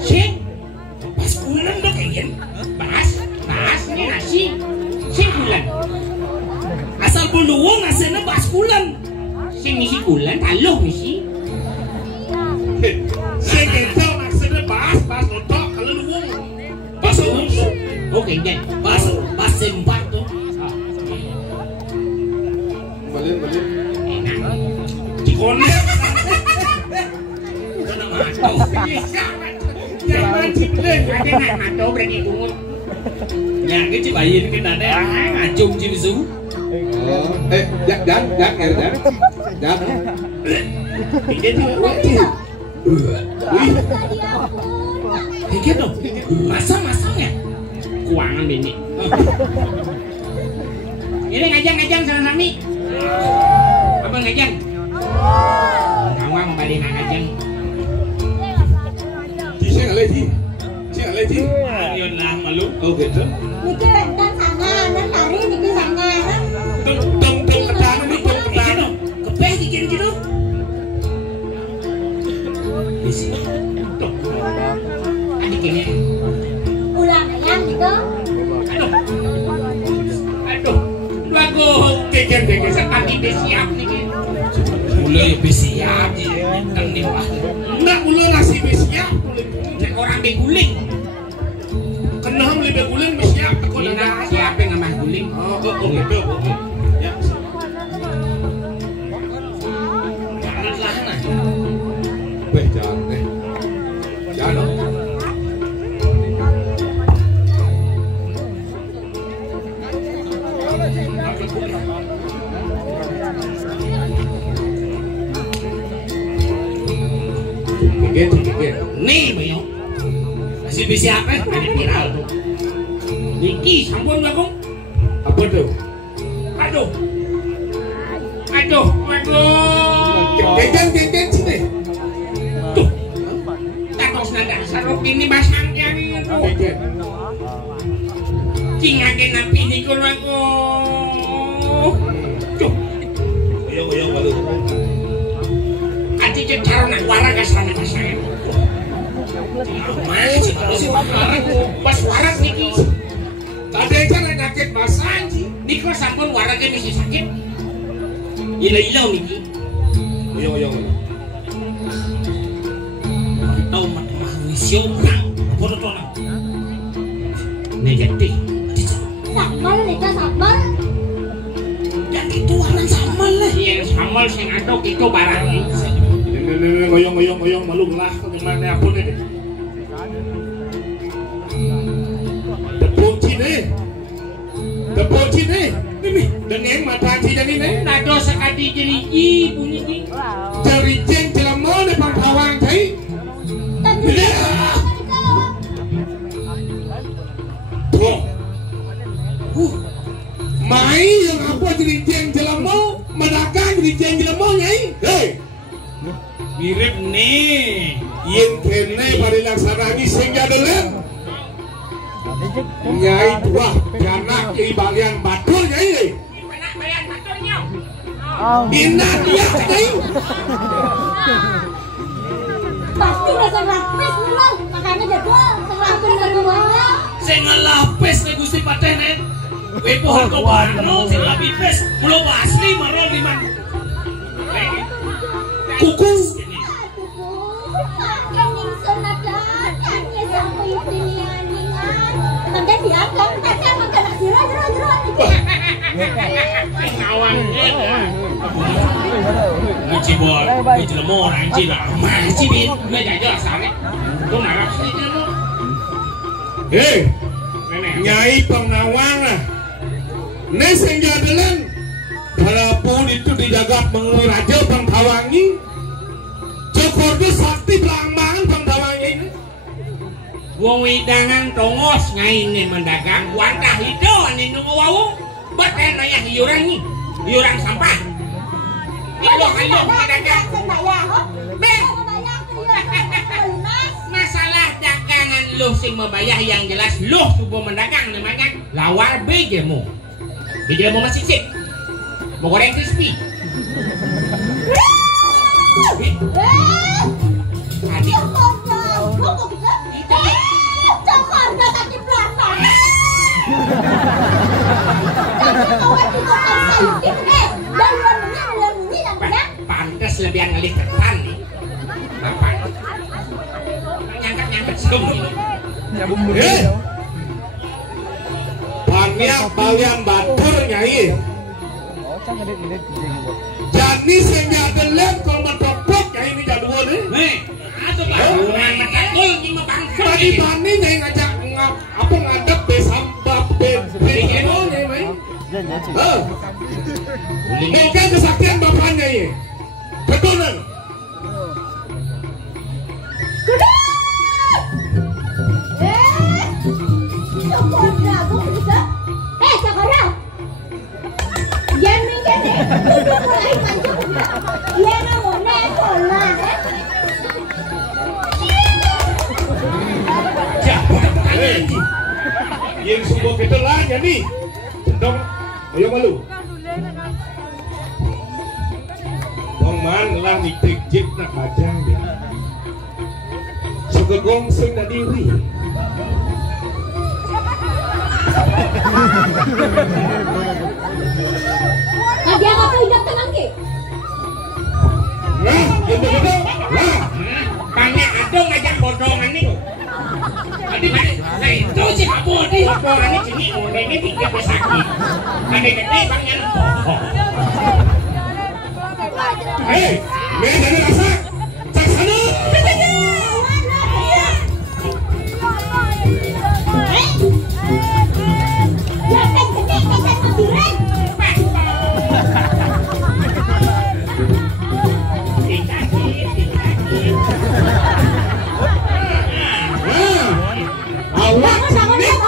Sing, Pas kulem dong kayaknya. bahas ini nasi. Sing bulan. Asal buluwong asena pas kulem. Sing misi bulan, taluh misi. Saya kita maksudnya bahas notok kalau lu ngomong. Pas ulung. Oke, jadi. Pas sempat tuh. Balik. Enak. Dikonek. Mana matu. Jangan cipleng. Ada nak mato berani tunggu. Nhà cái chị bảy cái đàn em chung chim sú. Dan. Tidak tahu. Wih, Dia pun. Thì kết đâu. Masang ya. Kuangan bini. Ini ngajang sama Sami. Apa ngajang? Kamu mau balik ngajang? saya nggak lagi. Yon lah malu. Oh gitu. Mikir dan sana, dan hari di sana. Tung ketan ini tung Cái ketan. đâu. Kepeh dikit gitu. Di sini. Tuh. Adik ini. Ulang ayam gitu. Aduh. Bago kejar sepati siap nih. Mulai bersiap tentang di bawah. Enggak ulo nasi siap. Cek orang beguling. Kenapa beli beguling siap? Aku Ini udah siapa yang ngamah guling? Oh gitu. Ya. Jangan lah nah. Jangan. Kikir. Nih Bayo. Masih bersiap ada viral tuh. Niki sampun Bagong. Apa tuh? Aduh. Geng sini. Tuh. Tatos nada sarok ini basang yang itu. Geng. Cingakin napi ini kurang tuh. Yo malu. Ati cecar nak warak asana saya. Masih kalau sih Pas warak niki. Tadi kan sakit basah sih. Niko sampun waraknya mesti sakit. Ilau niki. Yo. tahu mah wisio orang. Bodoh tuh. Negatif. Sambal itu sambal. Ya itu orang sama lah. Yang samal sing adok itu barang ini. Ini goyong malu lah kemana aku nih. Tepung cine. Ini dengan mata cina ini. Nado sekali jeriji bunyi ini. Dari jeng jelama depan pawang tadi. Tuh. Mai yang apa jadi jeng jelama, medagang jadi jeng jelama nyai. Hei. Mirip nih. Yen kene pada laksanani sehingga dalam nyai dua anak jadi balian batul nyai. Enak bayan baturnya. Inna dia nyai. Pasti rasa lapis memang. Makanya jadwal. Setelah itu semuanya. Saya ngelapis nih Gusti Paten. Pohon kobarno sila bipes pulau asli marol di mana Kuku. Kening sonadan, kanya sampai pilihaningan. Manda diakan, kanya makan jeron. Ngawang. Ngecibol, ngecilemo orang cina, macibin, Ngejajar sana. Tuh marah sih kamu. Hei, Nenek. Nyai Pengawang lah. Neseng jadalan. Walaupun itu dijaga mengelola raja Bangtawangi, Jokordo sakti belambangan Bangtawangi ini. Wong widangan tongos ngaine mendagang wadah itu ane nunggu wawung beten nanya hiuran nih hiuran sampah itu ayo mendagang masalah dagangan lu sing membayar yang jelas lu subuh mendagang namanya lawar bejemu masih sip mau goreng crispy tadi pantes lebih ngelih ketan nih bapak nyangkat sem ini Banyak balian batur Nyai. Jani senjadalan kalau mentopok Nyai ini jadwal nih. atau bangunan makatul ini membangsa Tadi Bani Nyai ngajak apa ngadep besambap begini Nyai. Mungkin kesaktian bapaknya Nyai. Betul kan? Yang semua kita lah jadi dong ayo malu Bangman lah dikejit nak bajang dia segegong sing na diri Dia apa hidup tenang ke? nah gitu lah banyak adong ngajak bodongan nih tadi nah itu sih bodi bodongan ini sini ini tiga pesakit ada gede banyak hei me jangan rasa cak sana awak sini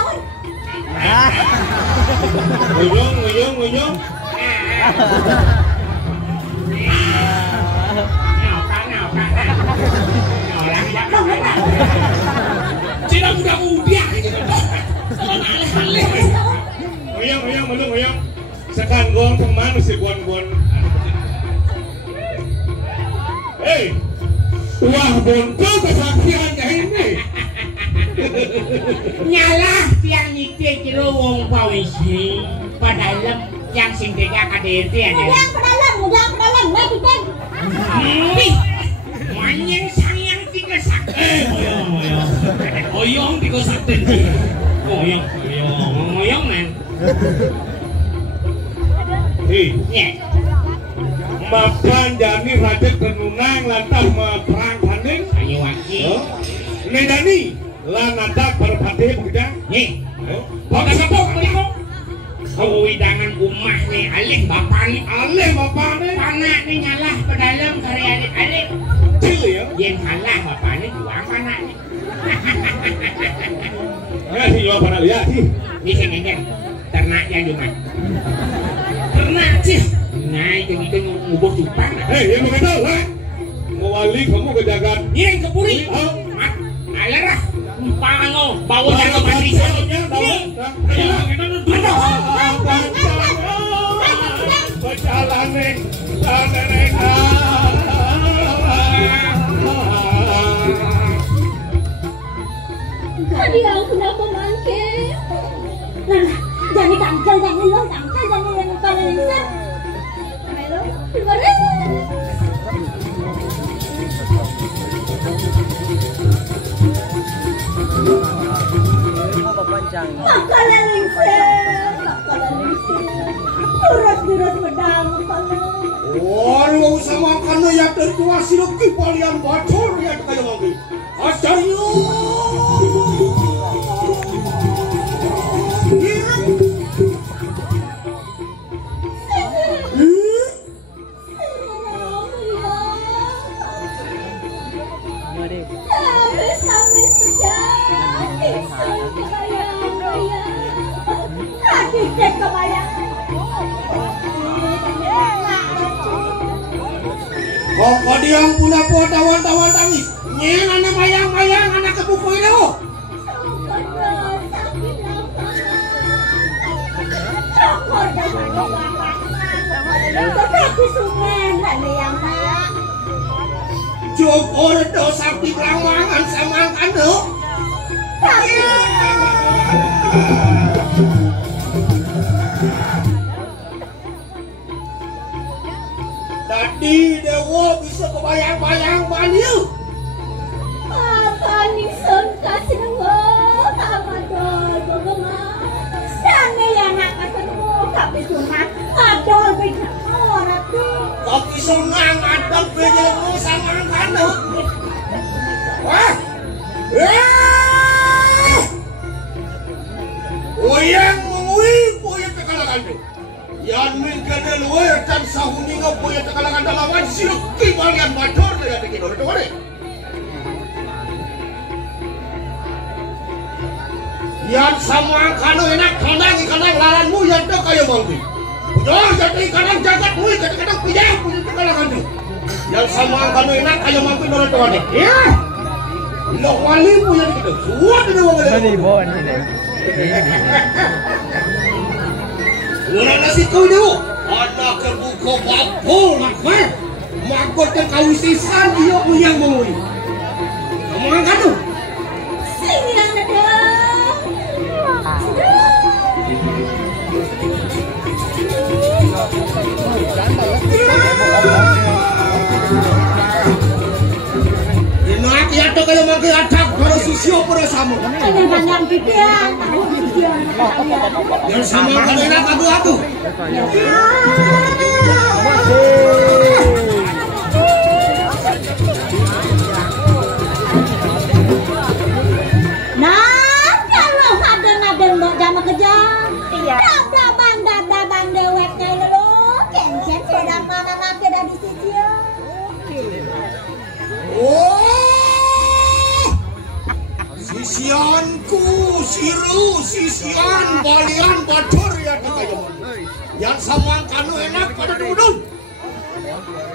nguyung Cina udah nguyung sekan gong kemana si buan hei wah bonto kesaksiannya ini nyalah tiang nyike kilo wong pawisi padahal yang sing tega KDRT aja Mudah mati kan. manyeng sayang tiga sak oyong di kosaten oyong men hei ya mapan jani raja tenunang lantas perang tanding ayo waki nedani lan ada perpati bekerja nih bapak sapok beriko kau widangan umah nih alih bapak nih panak nih nyalah ke dalam karya alih cil ya yang kalah bapak nih juang panak nih ya si yo pada lihat sih bisa ngengeng ternak yang cuma ternak sih nah itu ngubur cupang hei yang begitu lah mewali kamu ke jagat yang kepuri mat alarah pango bawa jago mati Dia kenapa mangke? Nah, jadi tangga Tangkal jangan lo, tangkal jangan yang kepala lingser. Halo, gimana? Makalah lingser, surat pedang kalau. Oh, lu usah makan ya dari tua sirup kipalian bocor ya kayak lagi. Ajayo. Kok dia punya tawan tangis? Nyen anak mayang anak kebuku itu. Cukur dosa di lawangan sama kanu. Tadi dewa bisa kebayang-bayang banil. Apa nih sangka seneng tamadol bagaimana? Sana ya nak ketemu tapi cuma adol beda orang tuh. Kopi senang adol beda sama kanu. Wah, Uyang mengui punya tekalakan tu. Yang mengkena luar dan sahuni kau punya tekalakan dalam sirup kibalian bacor dia tak kira tu mana? Yang sama kanu enak kadang laranmu yang tak kaya mangki. Punya jadi kadang jagat mui kadang pijak punya tekalakan tu. Yang sama kanu enak kaya mangki orang tu mana? Ya. Lo wali punya kita. Suat dia orang ada. Tadi bawa ni deh. Orang nasi kau ni, anak kebuka bapol makmur, makmur terkau sisan dia punya mui. Kamu angkat tu? Sini anak dah. Nak ya tu kalau makan atak baru susio bersama. Ada banyak pikiran. Yang sama kalau nak aku. Nah, kalau ada mbak jama kerja, dabang deweknya lo, kencet sedang mana nak ada di sini. Oh, sisianku, sisian balian bacor ya kaya. Yang sama kanu enak pada duduk.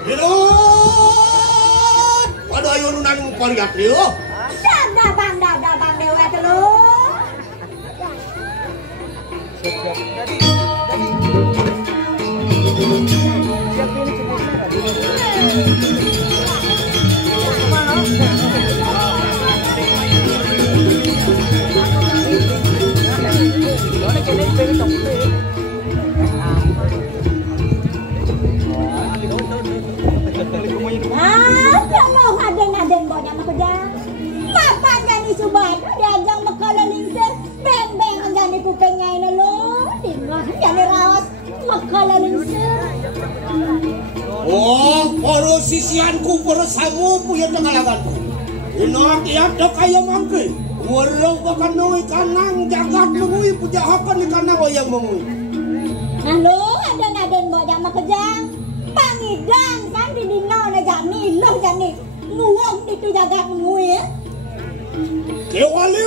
Hidup pada ayunan pariat dia. Dabang dewek lo. Kalau aden banyak kerja, makan jadi subat, diajang makalah lingser, beng jadi kupengnya ini lo, tinggal jadi rawat makalah lingser. Oh, para sisianku, para samu punya tekalakan. Inak tiap dok kaya mangke. Walau bahkan noi kanang jagat mengui puja hapan ikan yang mengui. Halo, aden banyak kerja. Pangidang kan di dino na jani lo jani nuwang itu jaga mengui ya. Kewali.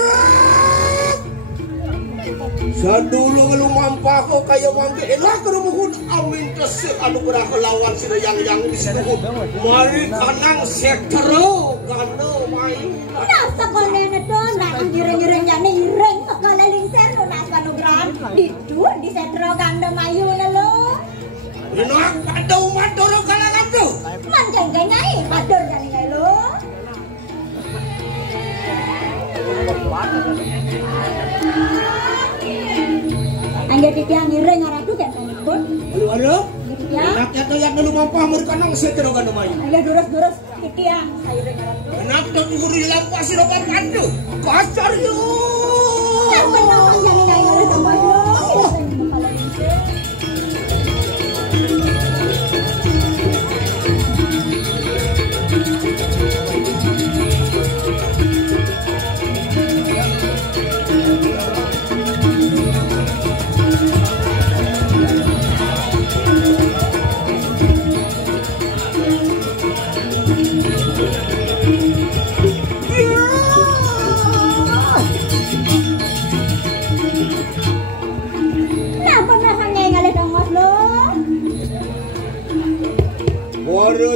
Sadulu lu mampa ko kaya mangke elah kerumuhun amin kesek anugerah lawan sida yang disebut. Mari kanang setero kano main. Nasa konen itu nak jireng jani ireng kekala lingser lo nasa anugerah itu di setero kando mayu na lo. Inak padau madoro kalangan tu. Mancang kanyai mador jani ngai lo. Angger titiang ireng aratu kan pun. Aduh. Ya. Anaknya tuh yang dulu mampu mereka nang setero kan main. Angger durus-durus titiang ireng aratu. Anak tuh muri lampasi lo pandu. Kasar yo. Kenapa jadi kayak oleh tambah yo?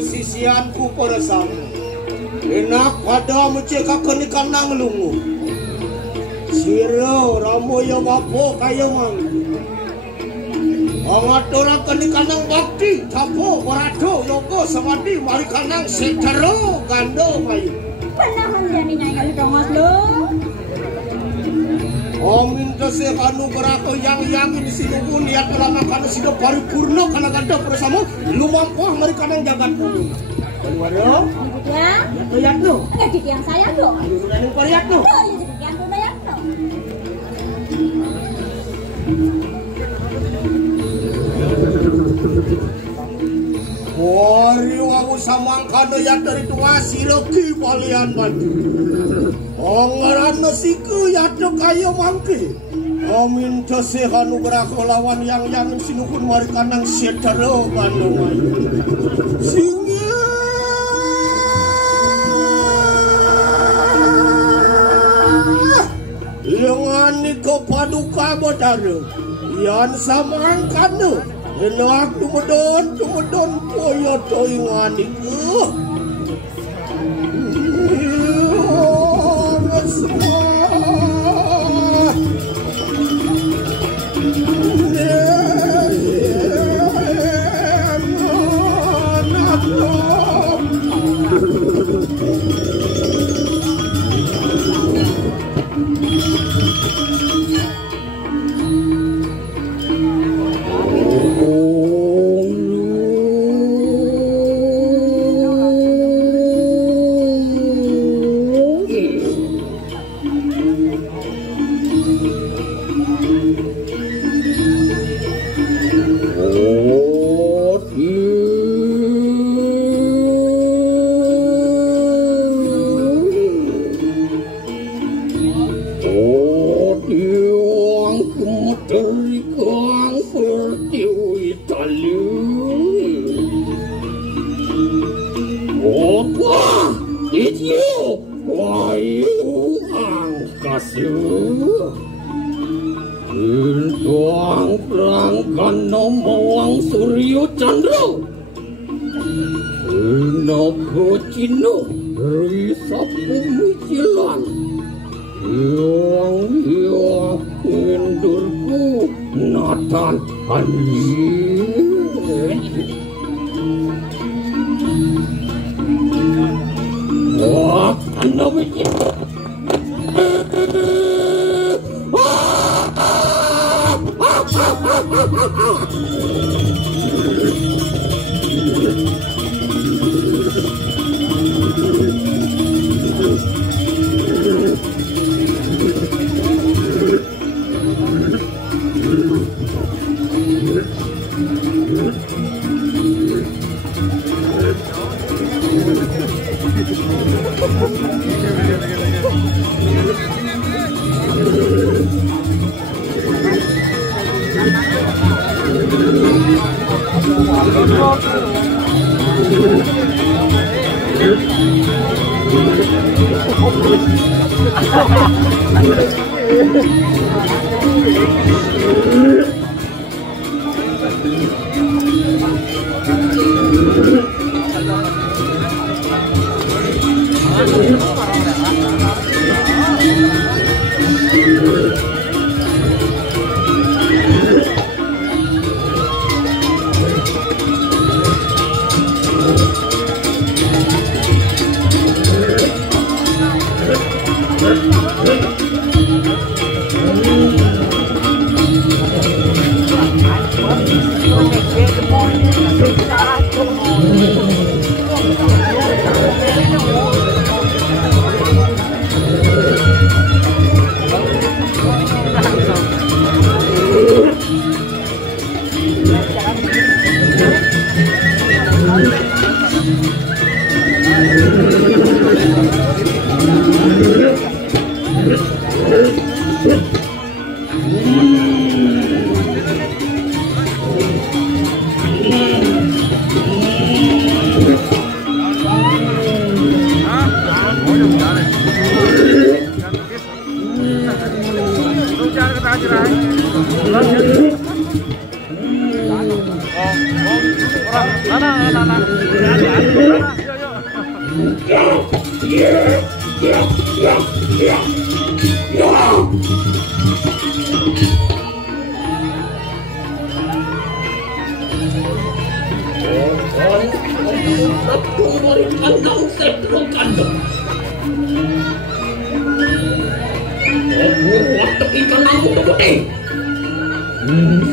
Sisianku pada sana enak pada mencekakan ikan nang lungu siro ramo ya bapo kaya mang angatorakan ikan nang bakti capo barato yogo samadi mari kanang setero gando mayu penahan jani nyai dongos lo minta sekanu berako yang ini sinubun niat kelama kana sida paripurna kana ganda bersama lumampuh mari kanang jagat waduh ya lihat lu yang saya tuh ayo udah ning lihat lu yang tuh ya tuh Wari wawu samang kano ya dari tua siloki balian bantu ongaran nasiku ya tuh kayo mangke amin tosehanu berako lawan yang sinukun mari kanang setero bandung singi yang niko paduka bodare yan samang kano enak tumedon poyo toy nganiku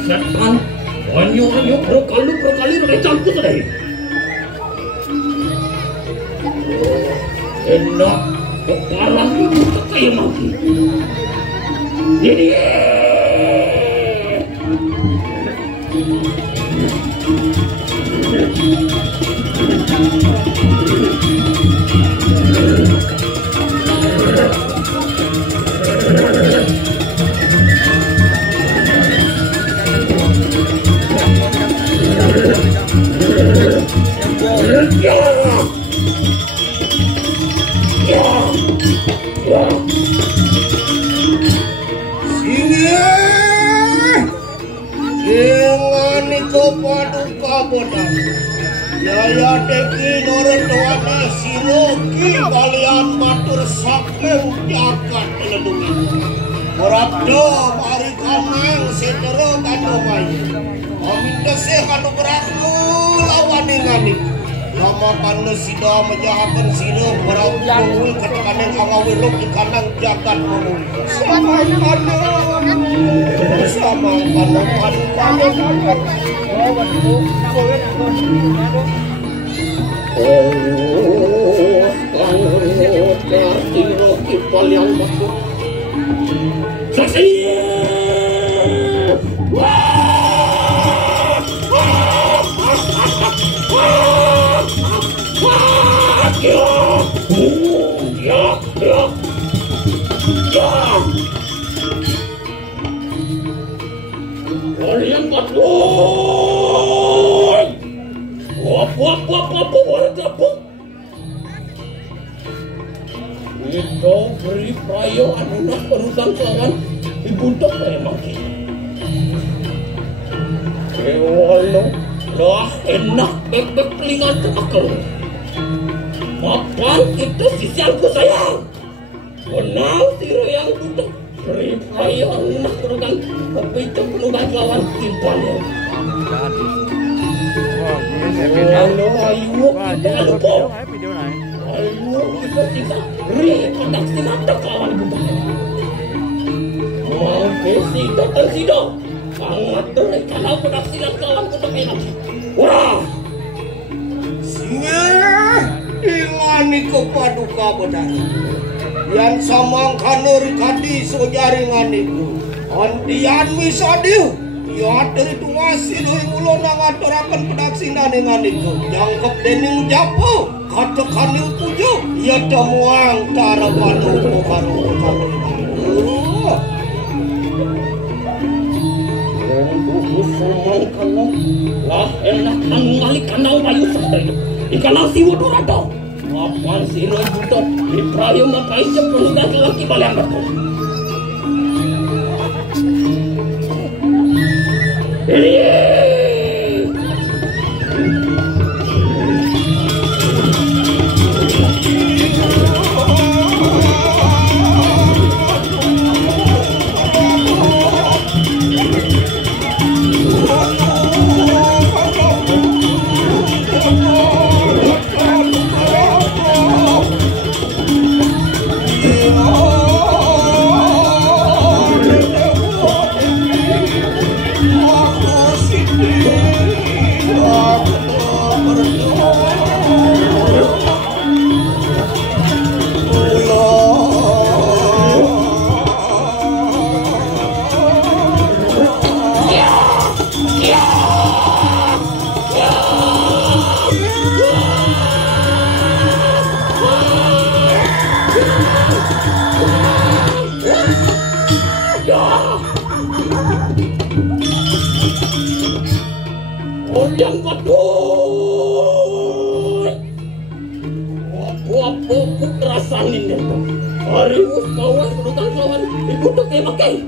Setan, banyak berkali rencanaku tadi. Enak, kepala itu kayak mati. Jadi, Jaya Deki Norendoane Siroki kalian matur saking jagat telendungan. Merabdo mari kanang setero kandomai. Amin desih kanu beratu lawani ngani. Lama kanu sida menjahakan sida merabdo ketekaning awawiluk di kanang jagat momo. Sama kanu kalian berdua, apa warga itu beri prayo anulah perusahaan kawan dibuntuk memang kita. Kewalo lah enak bebek telingan ke akal. Makan itu sisianku sayang. Kenal siro yang butuh beri prayo anulah perusahaan tapi itu penuh kawan timpannya. Halo, ayo kita lupa. Ayo kita reproduksi mata kawan kita. Mungkin sida dan sida sangat kalau produksi kawan kita enak. Wah, singa ilani kepaduka benar. Yang samang kanuri kadi sojaringan itu. Andian misadil. Ya dari tuasi dari mulo nangaturakan pedaksina dengan itu jangkep dening japo kata kanil pujo ya temuang tara panu karu lah enak mengali kanau bayu sadai ikanau siwo dorado apaan sih lo butuh di prayo mapai cepet dan lagi balik berkau. salin dito. Arius kawan kudukan kawan ibudok kay makay.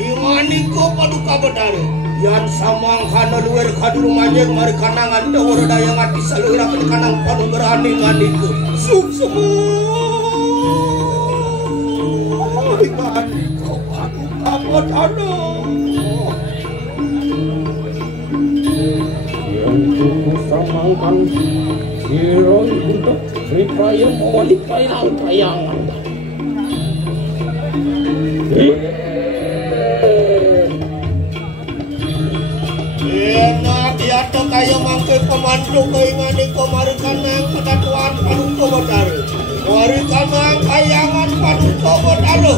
Ingani ko paduka bedare. Yan samang kana luwer kaduru majeng mari kanangan dawur daya ngati saluira kanang panu berani nganiku. Sup-sup. Ingani ko paduka bedare. Yan ko samangkan hero untuk ripaya balik kailang tayangan. Enak diato kayo mangke pemandu kaingani kemari kanang kedatuan paduka bedare. Mari kanang kayangan paduka bedare.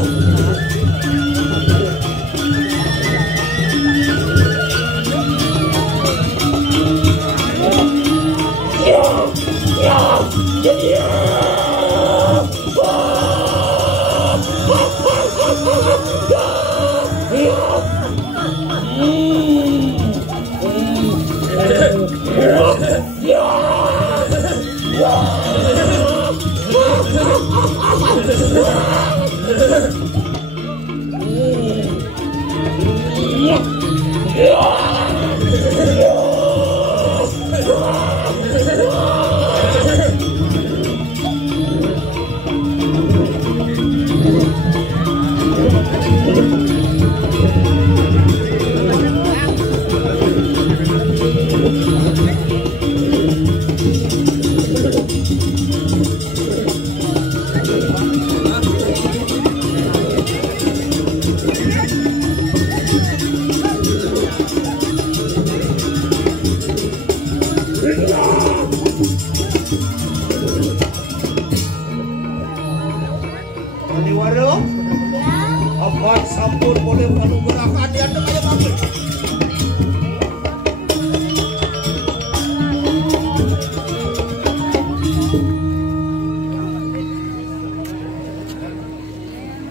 Sampun boleh panugerahkan dia ada kayak apa?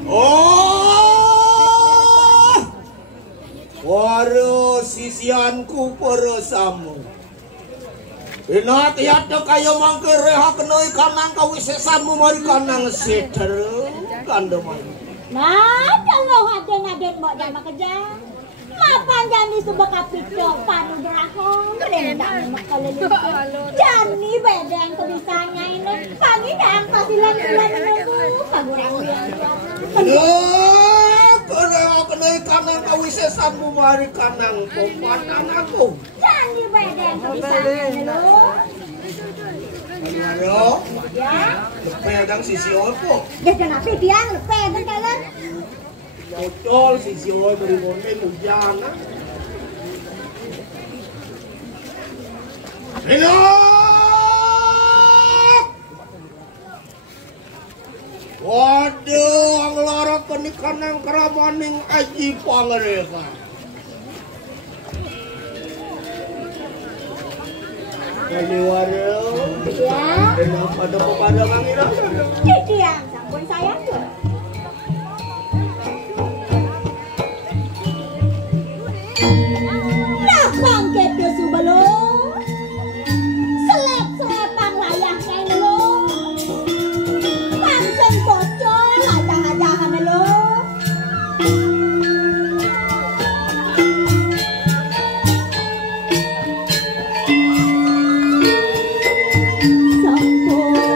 Oh, waro sisianku peresamu. Inat yata kayo mangke reha kenoi kanang kawisesanmu mari kanang seter kandemai. Nah, kalau ada mbak jama kerja, mapan jani subak kapito panu berahong, rendang makaleli. Jani bedeng kebisanya ini, pagi dang pasilan itu, kagurang biasa. Kalau kenai kanang kawisesanmu mari kanang pemanang aku. Jani bedeng kebisanya lo. Ayo, ya. Lepedang sisi opo. Ya kenapa dia lepedang kalian? Betul sisi opo beri monde mujana. Enak. Waduh, ang larap penikan ng karabaning aji pangreka. Kaliwaro. Ya. Kenapa ada pemadam angin? Itu yang sampun saya tuh. Nah, bangkit ke subalo. Selep-selepang layaknya ini lo. Pancen bocor aja-ajahan lo. Sampun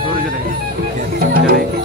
Turun aja deh.